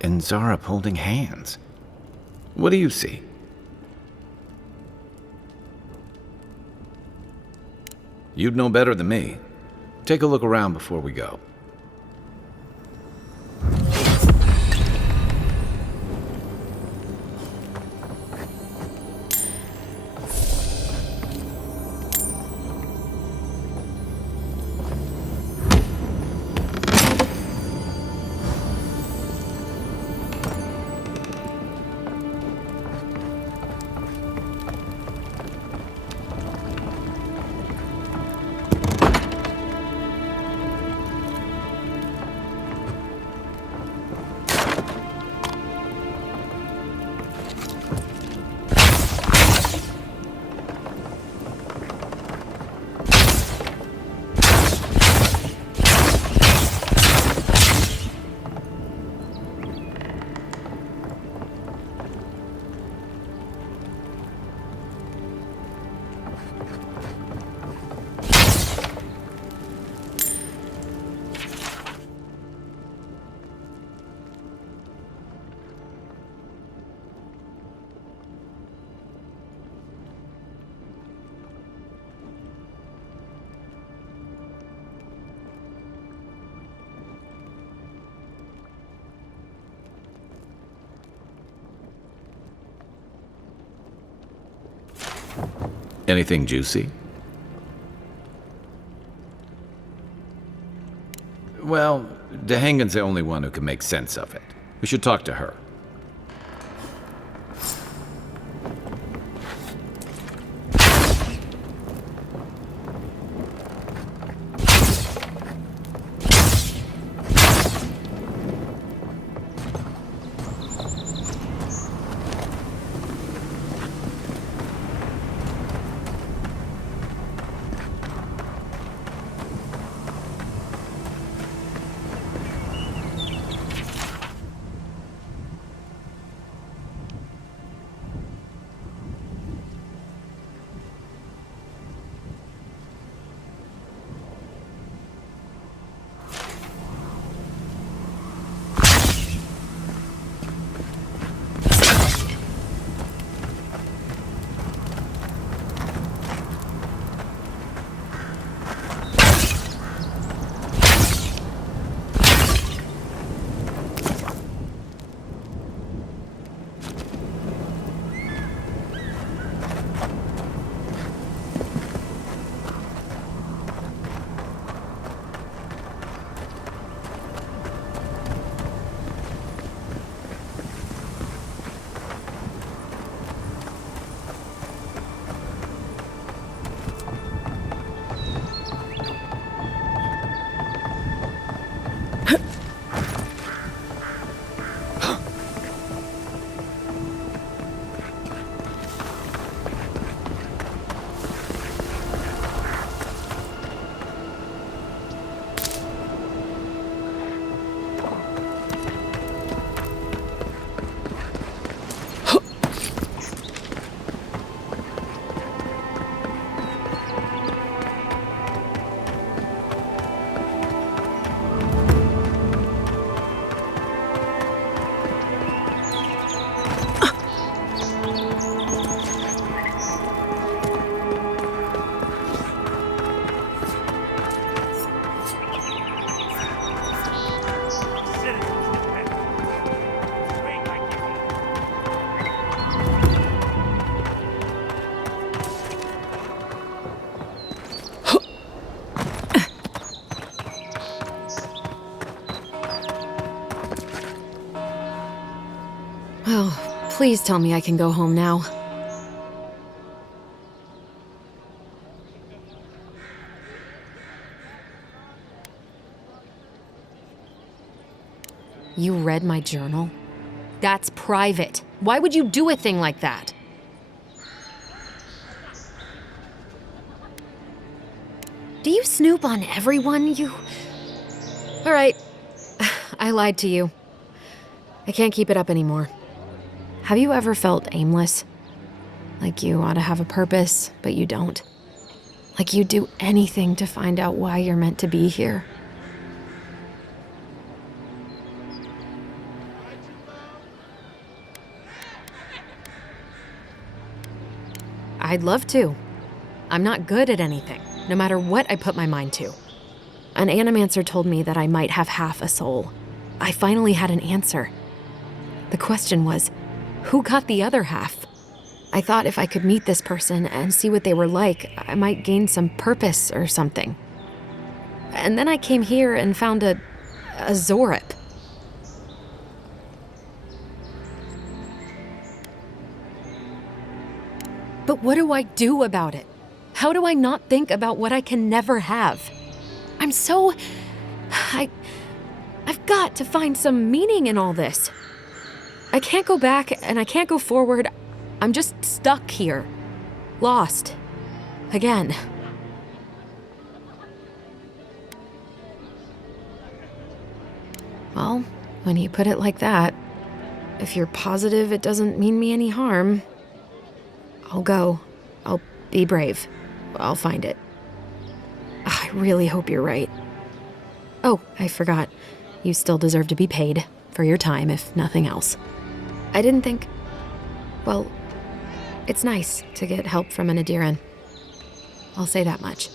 and Zarab holding hands. What do you see? You'd know better than me. Take a look around before we go. Anything juicy? Well, Dehangan's the only one who can make sense of it. We should talk to her. Oh, please tell me I can go home now. You read my journal? That's private. Why would you do a thing like that? Do you snoop on everyone, you... All right. I lied to you. I can't keep it up anymore. Have you ever felt aimless? Like you ought to have a purpose, but you don't? Like you'd do anything to find out why you're meant to be here? I'd love to. I'm not good at anything, no matter what I put my mind to. An animancer told me that I might have half a soul. I finally had an answer. The question was, who got the other half? I thought if I could meet this person and see what they were like, I might gain some purpose or something. And then I came here and found a Zorip. But what do I do about it? How do I not think about what I can never have? I'm so... I've got to find some meaning in all this. I can't go back and I can't go forward. I'm just stuck here. Lost. Again. Well, when you put it like that, if you're positive it doesn't mean me any harm, I'll go. I'll be brave. I'll find it. I really hope you're right. Oh, I forgot. You still deserve to be paid for your time, if nothing else. I didn't think... Well, it's nice to get help from an Adiran. I'll say that much.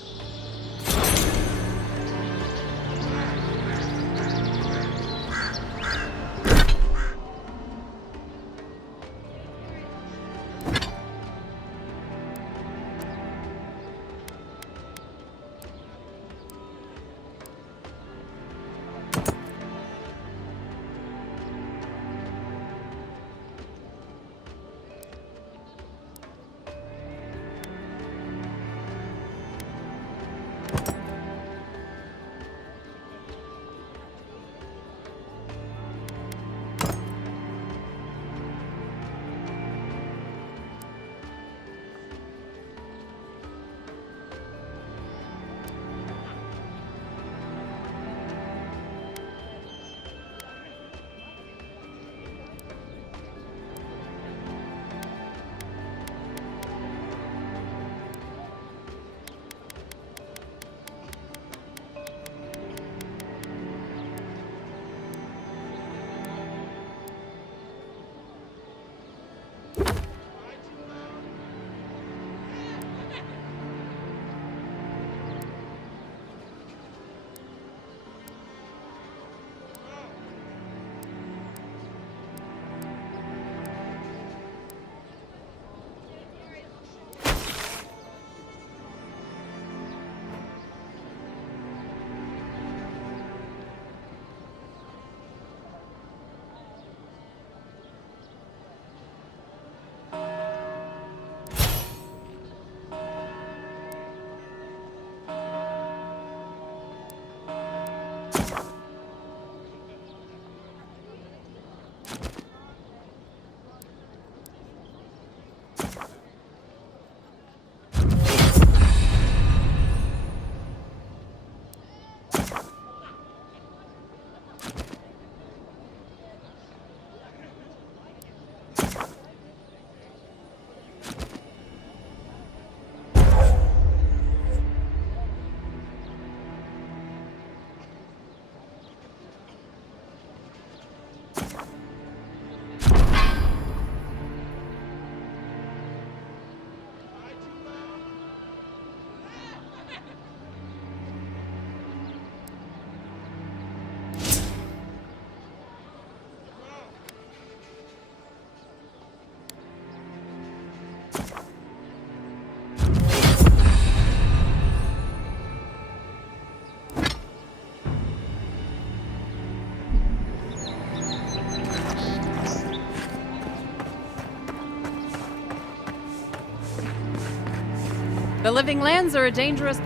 The living lands are a dangerous...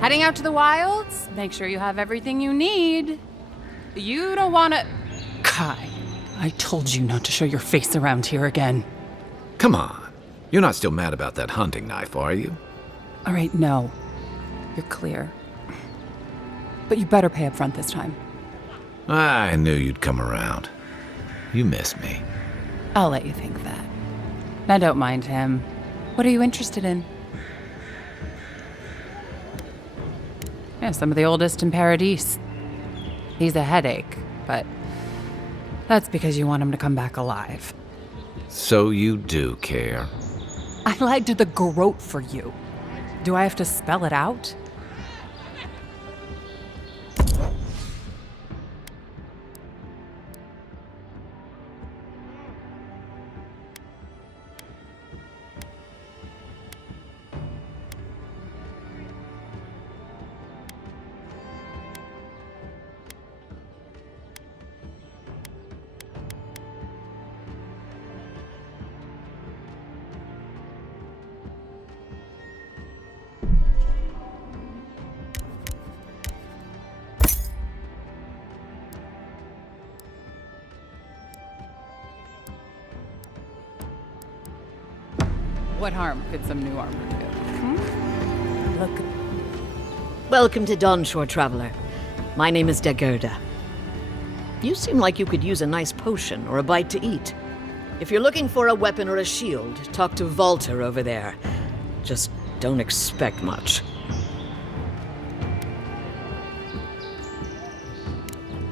Heading out to the wilds? Make sure you have everything you need. You don't want to... Kai, I told you not to show your face around here again. Come on. You're not still mad about that hunting knife, are you? All right, no. You're clear. But you better pay up front this time. I knew you'd come around. You miss me. I'll let you think that. Now don't mind him. What are you interested in? Yeah, some of the oldest in Paradise. He's a headache, but that's because you want him to come back alive. So you do care. I lied to the garrote for you. Do I have to spell it out? What harm could some new armor do? Look. Welcome to Dawnshore, Traveler. My name is Dagerda. You seem like you could use a nice potion or a bite to eat. If you're looking for a weapon or a shield, talk to Walter over there. Just don't expect much.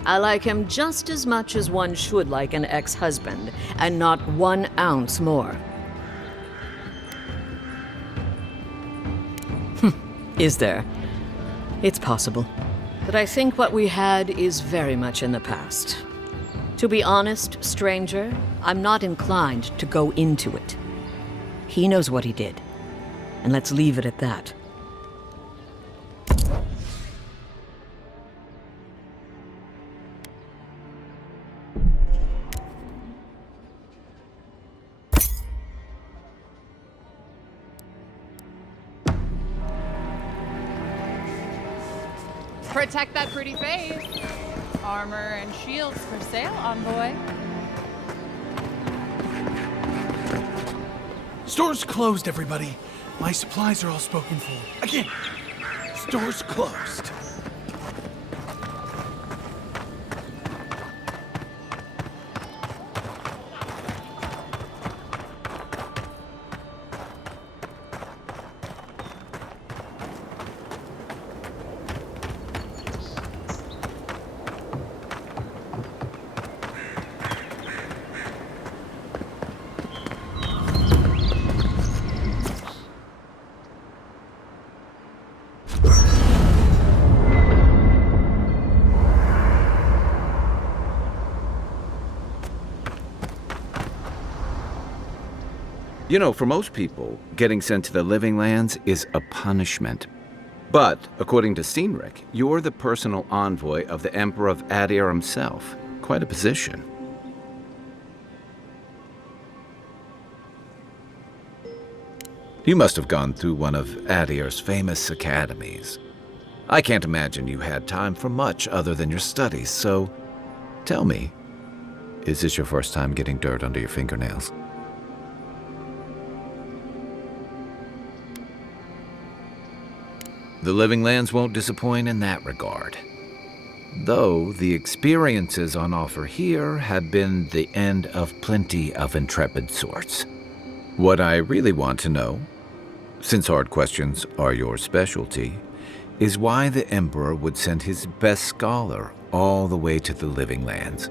I like him just as much as one should like an ex-husband, and not 1 ounce more. Is there? It's possible. But I think what we had is very much in the past. To be honest, stranger, I'm not inclined to go into it. He knows what he did. And let's leave it at that. Protect that pretty face. Armor and shields for sale, envoy. Store's closed, everybody. My supplies are all spoken for. Again, store's closed. You know, for most people, getting sent to the Living Lands is a punishment. But, according to Cynric, you're the personal envoy of the Emperor of Adir himself. Quite a position. You must have gone through one of Adir's famous academies. I can't imagine you had time for much other than your studies, so tell me, Is this your first time getting dirt under your fingernails? The Living Lands won't disappoint in that regard. Though the experiences on offer here have been the end of plenty of intrepid sorts. What I really want to know, since hard questions are your specialty, is why the Emperor would send his best scholar all the way to the Living Lands.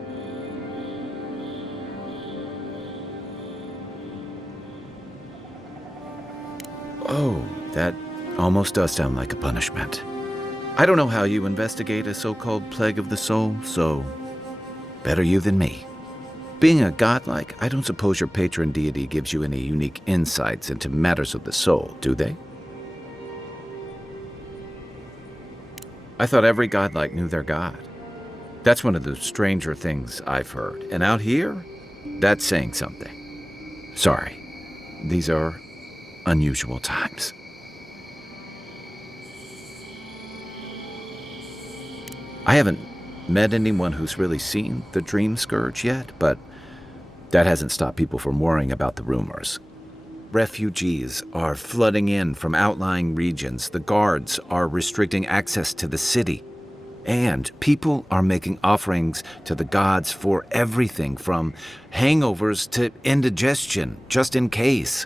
Oh, that almost does sound like a punishment. I don't know how you investigate a so-called plague of the soul, so better you than me. Being a godlike, I don't suppose your patron deity gives you any unique insights into matters of the soul, do they? I thought every godlike knew their god. That's one of the stranger things I've heard. And out here, that's saying something. Sorry, these are unusual times. I haven't met anyone who's really seen the Dream Scourge yet, but that hasn't stopped people from worrying about the rumors. Refugees are flooding in from outlying regions. The guards are restricting access to the city. And people are making offerings to the gods for everything from hangovers to indigestion, just in case.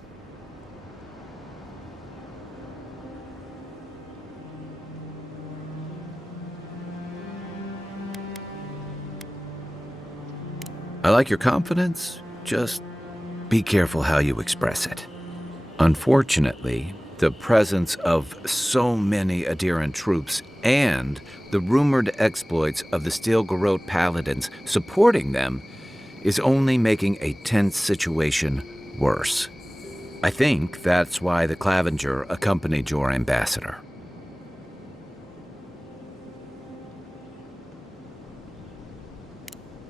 I like your confidence, just be careful how you express it. Unfortunately, the presence of so many adherent troops and the rumored exploits of the Steel Garrote paladins supporting them is only making a tense situation worse. I think that's why the Clavenger accompanied your ambassador.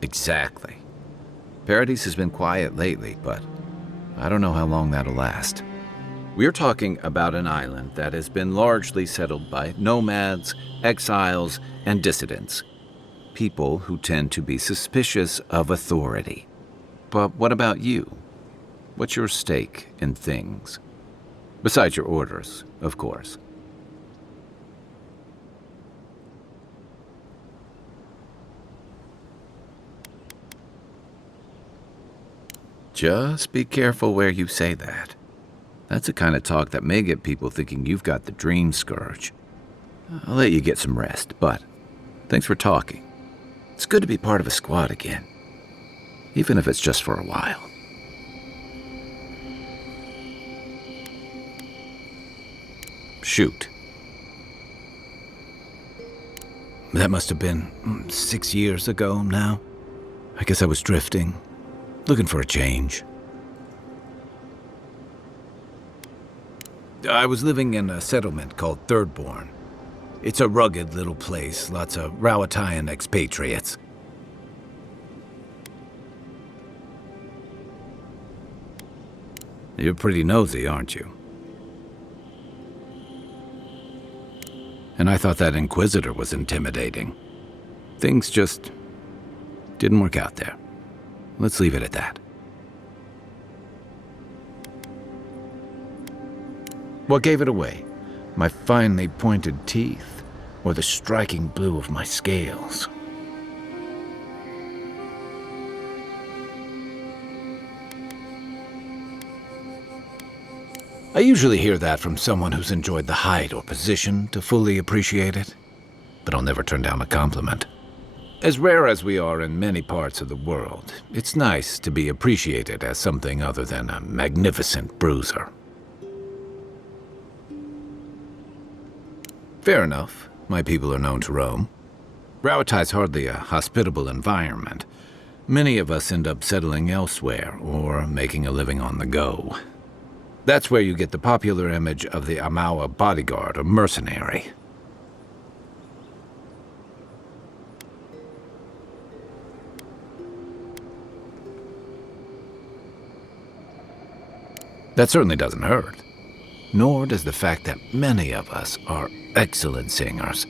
Exactly. Paradise has been quiet lately, but I don't know how long that'll last. We're talking about an island that has been largely settled by nomads, exiles, and dissidents. People who tend to be suspicious of authority. But what about you? What's your stake in things? Besides your orders, of course. Just be careful where you say that. That's the kind of talk that may get people thinking you've got the Dream Scourge. I'll let you get some rest, but thanks for talking. It's good to be part of a squad again, even if it's just for a while. Shoot. That must have been 6 years ago now. I guess I was drifting, looking for a change. I was living in a settlement called Thirdborn. It's a rugged little place, lots of Rowatayan expatriates. You're pretty nosy, aren't you? And I thought that Inquisitor was intimidating. Things just didn't work out there. Let's leave it at that. What gave it away? My finely pointed teeth, or the striking blue of my scales? I usually hear that from someone who's enjoyed the height or position to fully appreciate it, but I'll never turn down a compliment. As rare as we are in many parts of the world, it's nice to be appreciated as something other than a magnificent bruiser. Fair enough. My people are known to roam. Rowatai's hardly a hospitable environment. Many of us end up settling elsewhere or making a living on the go. That's where you get the popular image of the Amawa bodyguard or mercenary. That certainly doesn't hurt. Nor does the fact that many of us are excellent singers.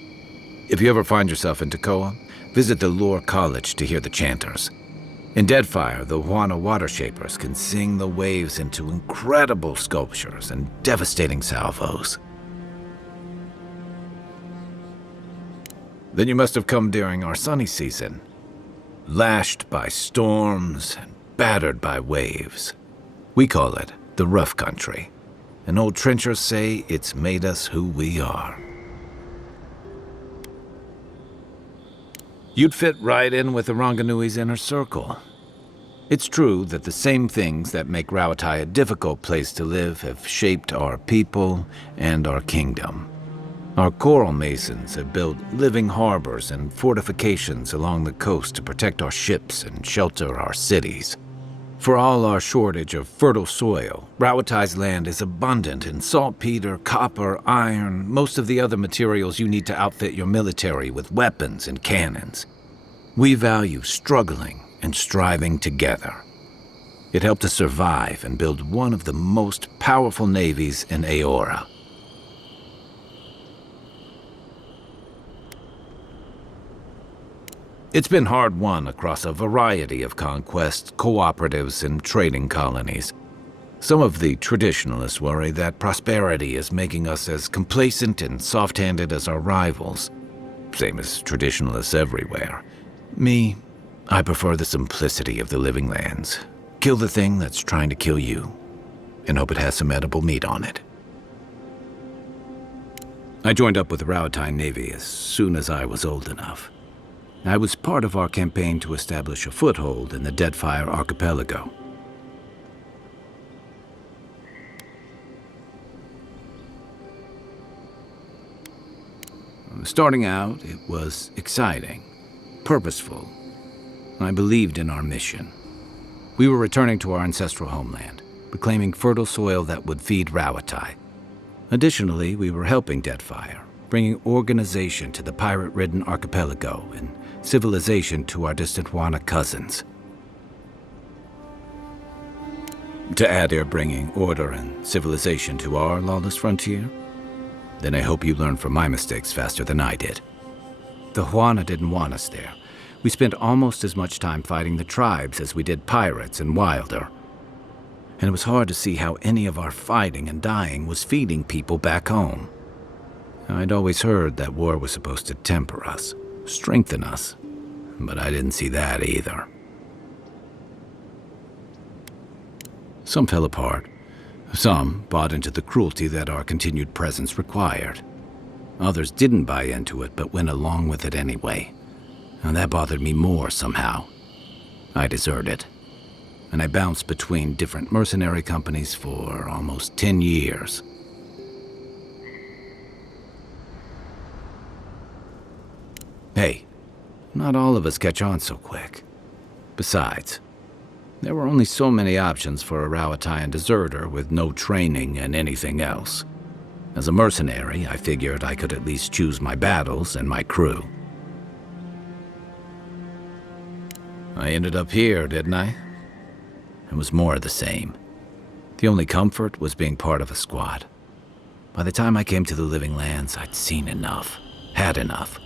If you ever find yourself in Tekoa, visit the Lore College to hear the chanters. In Deadfire, the Huana water shapers can sing the waves into incredible sculptures and devastating salvos. Then you must have come during our sunny season, lashed by storms and battered by waves. We call it the rough country, and old trenchers say it's made us who we are. You'd fit right in with the Ranganui's inner circle. It's true that the same things that make Rauatai a difficult place to live have shaped our people and our kingdom. Our coral masons have built living harbors and fortifications along the coast to protect our ships and shelter our cities. For all our shortage of fertile soil, Rauatai's land is abundant in saltpeter, copper, iron, most of the other materials you need to outfit your military with weapons and cannons. We value struggling and striving together. It helped us survive and build one of the most powerful navies in Aora. It's been hard won across a variety of conquests, cooperatives, and trading colonies. Some of the traditionalists worry that prosperity is making us as complacent and soft-handed as our rivals. Same as traditionalists everywhere. Me, I prefer the simplicity of the living lands. Kill the thing that's trying to kill you, and hope it has some edible meat on it. I joined up with the Rauatai Navy as soon as I was old enough. I was part of our campaign to establish a foothold in the Deadfire archipelago. Starting out, it was exciting, purposeful. I believed in our mission. We were returning to our ancestral homeland, reclaiming fertile soil that would feed Rauatai. Additionally, we were helping Deadfire, bringing organization to the pirate-ridden archipelago and civilization to our distant Huana cousins. To add, you're bringing order and civilization to our lawless frontier? Then I hope you learn from my mistakes faster than I did. The Huana didn't want us there. We spent almost as much time fighting the tribes as we did pirates and Wilder. And it was hard to see how any of our fighting and dying was feeding people back home. I'd always heard that war was supposed to temper us, strengthen us, but I didn't see that either. Some fell apart. Some bought into the cruelty that our continued presence required. Others didn't buy into it, but went along with it anyway. And that bothered me more somehow. I deserted. And I bounced between different mercenary companies for almost 10 years. Hey, not all of us catch on so quick. Besides, there were only so many options for a Rauataian deserter with no training and anything else. As a mercenary, I figured I could at least choose my battles and my crew. I ended up here, didn't I? It was more of the same. The only comfort was being part of a squad. By the time I came to the Living Lands, I'd seen enough, had enough.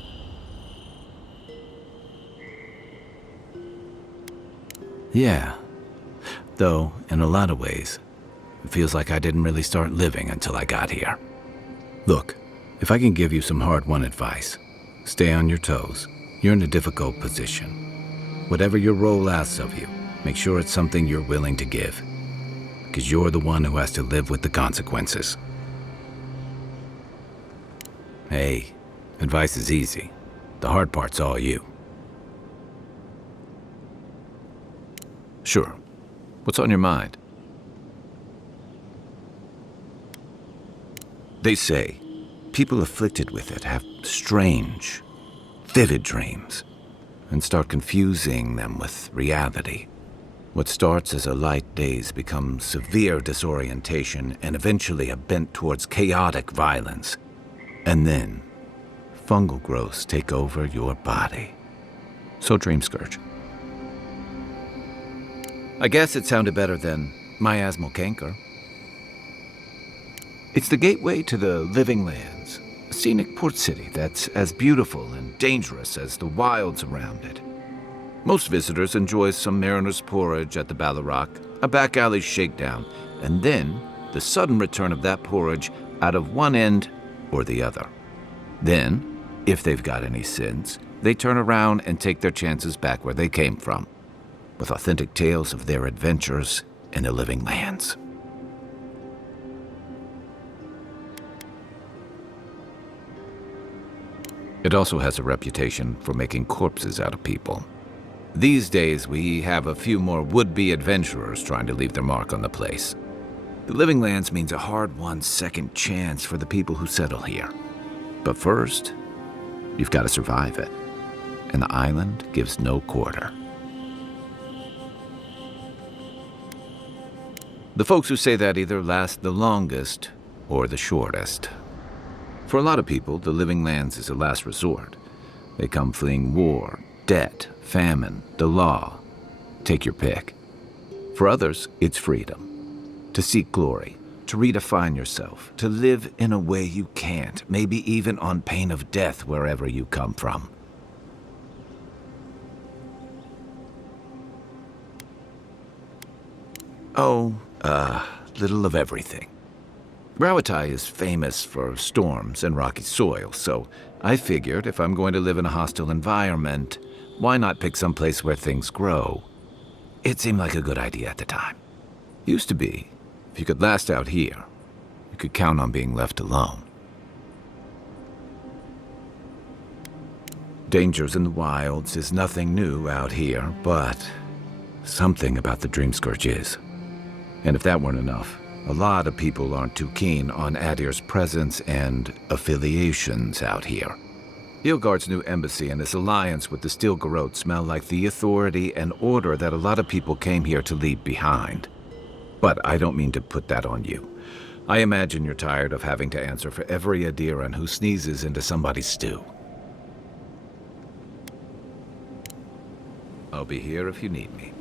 Yeah. Though, in a lot of ways, it feels like I didn't really start living until I got here. Look, if I can give you some hard-won advice, stay on your toes. You're in a difficult position. Whatever your role asks of you, make sure it's something you're willing to give. Because you're the one who has to live with the consequences. Hey, advice is easy. The hard part's all you. Sure. What's on your mind? They say people afflicted with it have strange, vivid dreams and start confusing them with reality. What starts as a light daze becomes severe disorientation and eventually a bent towards chaotic violence. And then, fungal growths take over your body. So Dream Scourge. I guess it sounded better than miasmal canker. It's the gateway to the Living Lands, a scenic port city that's as beautiful and dangerous as the wilds around it. Most visitors enjoy some mariner's porridge at the Ballarrock, a back alley shakedown, and then the sudden return of that porridge out of one end or the other. Then, if they've got any sins, they turn around and take their chances back where they came from, with authentic tales of their adventures in the living lands. It also has a reputation for making corpses out of people. These days, we have a few more would-be adventurers trying to leave their mark on the place. The Living Lands means a hard-won second chance for the people who settle here. But first, you've got to survive it. And the island gives no quarter. The folks who say that either last the longest or the shortest. For a lot of people, the Living Lands is a last resort. They come fleeing war, debt, famine, the law. Take your pick. For others, it's freedom. To seek glory, to redefine yourself, to live in a way you can't, maybe even on pain of death wherever you come from. Little of everything. Rawatai is famous for storms and rocky soil, so I figured if I'm going to live in a hostile environment, why not pick some place where things grow? It seemed like a good idea at the time. Used to be, if you could last out here, you could count on being left alone. Dangers in the wilds is nothing new out here, but something about the Dreamscourge is. And if that weren't enough, a lot of people aren't too keen on Adir's presence and affiliations out here. Ilgard's new embassy and his alliance with the Steel Garrote smell like the authority and order that a lot of people came here to leave behind. But I don't mean to put that on you. I imagine you're tired of having to answer for every Adiran who sneezes into somebody's stew. I'll be here if you need me.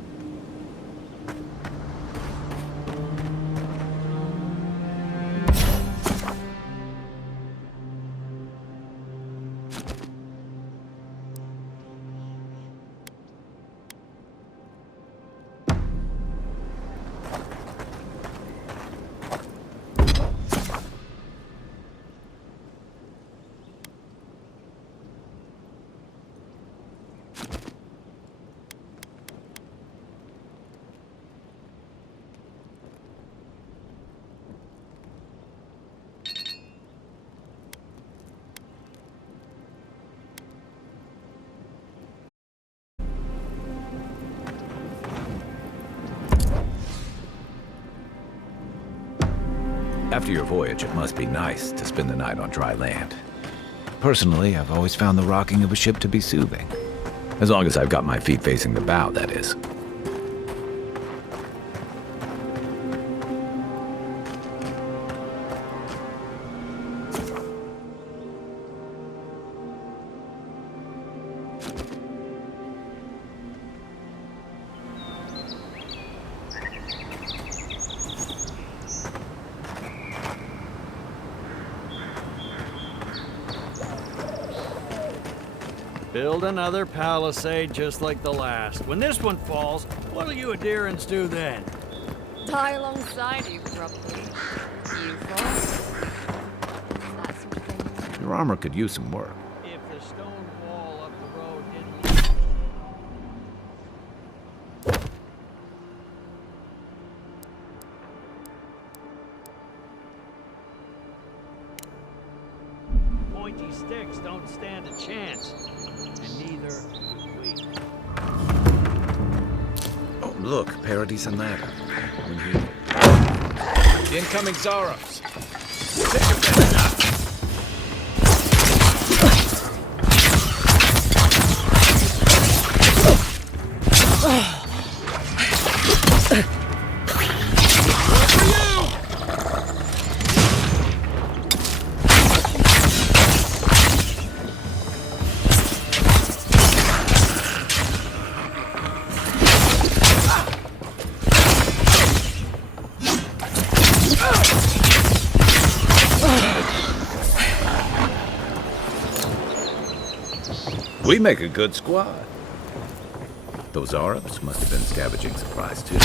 After your voyage, it must be nice to spend the night on dry land. Personally, I've always found the rocking of a ship to be soothing. As long as I've got my feet facing the bow, that is. Build another palisade just like the last. When this one falls, what'll you Adirans do then? Die alongside you, probably. You fall. That sort of thing. Your armor could use some work. If the stone wall up the road didn't... Pointy sticks don't stand a chance. And neither do we. Oh, look, Paradise and Ladder. Incoming Zaros. We make a good squad. Those Arabs must have been scavenging supplies too.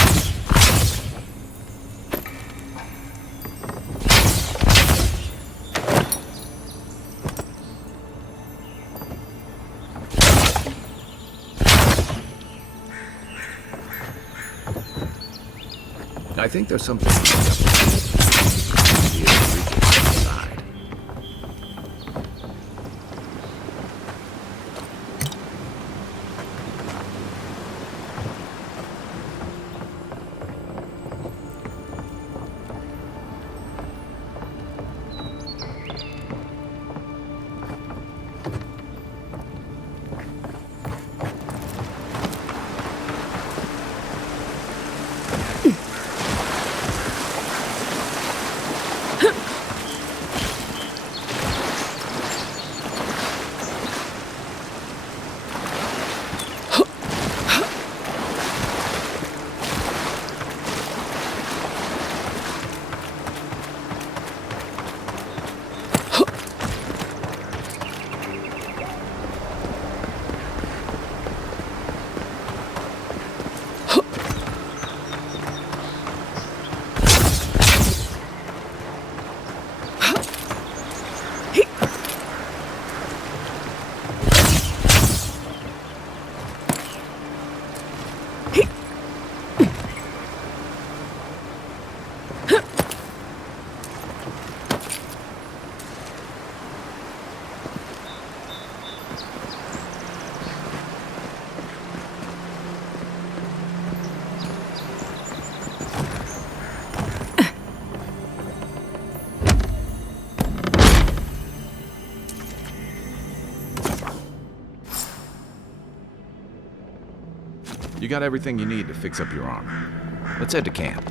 I think there's something inside. You got everything you need to fix up your armor. Let's head to camp.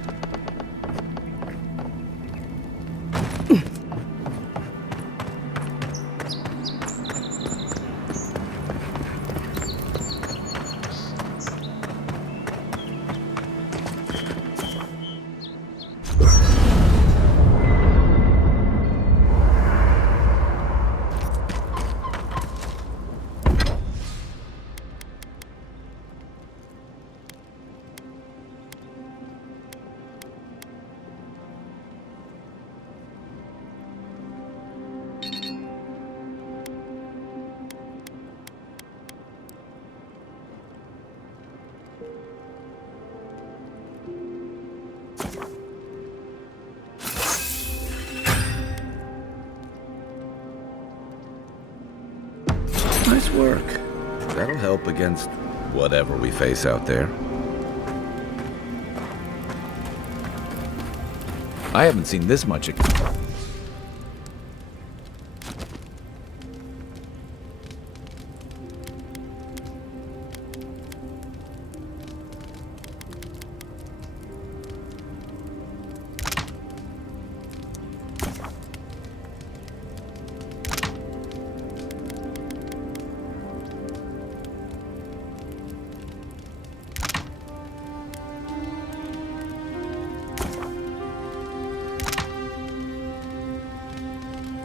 Nice work. That'll help against whatever we face out there. I haven't seen this much.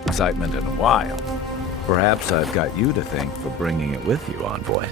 Excitement in a while. Perhaps I've got you to thank for bringing it with you, Envoy.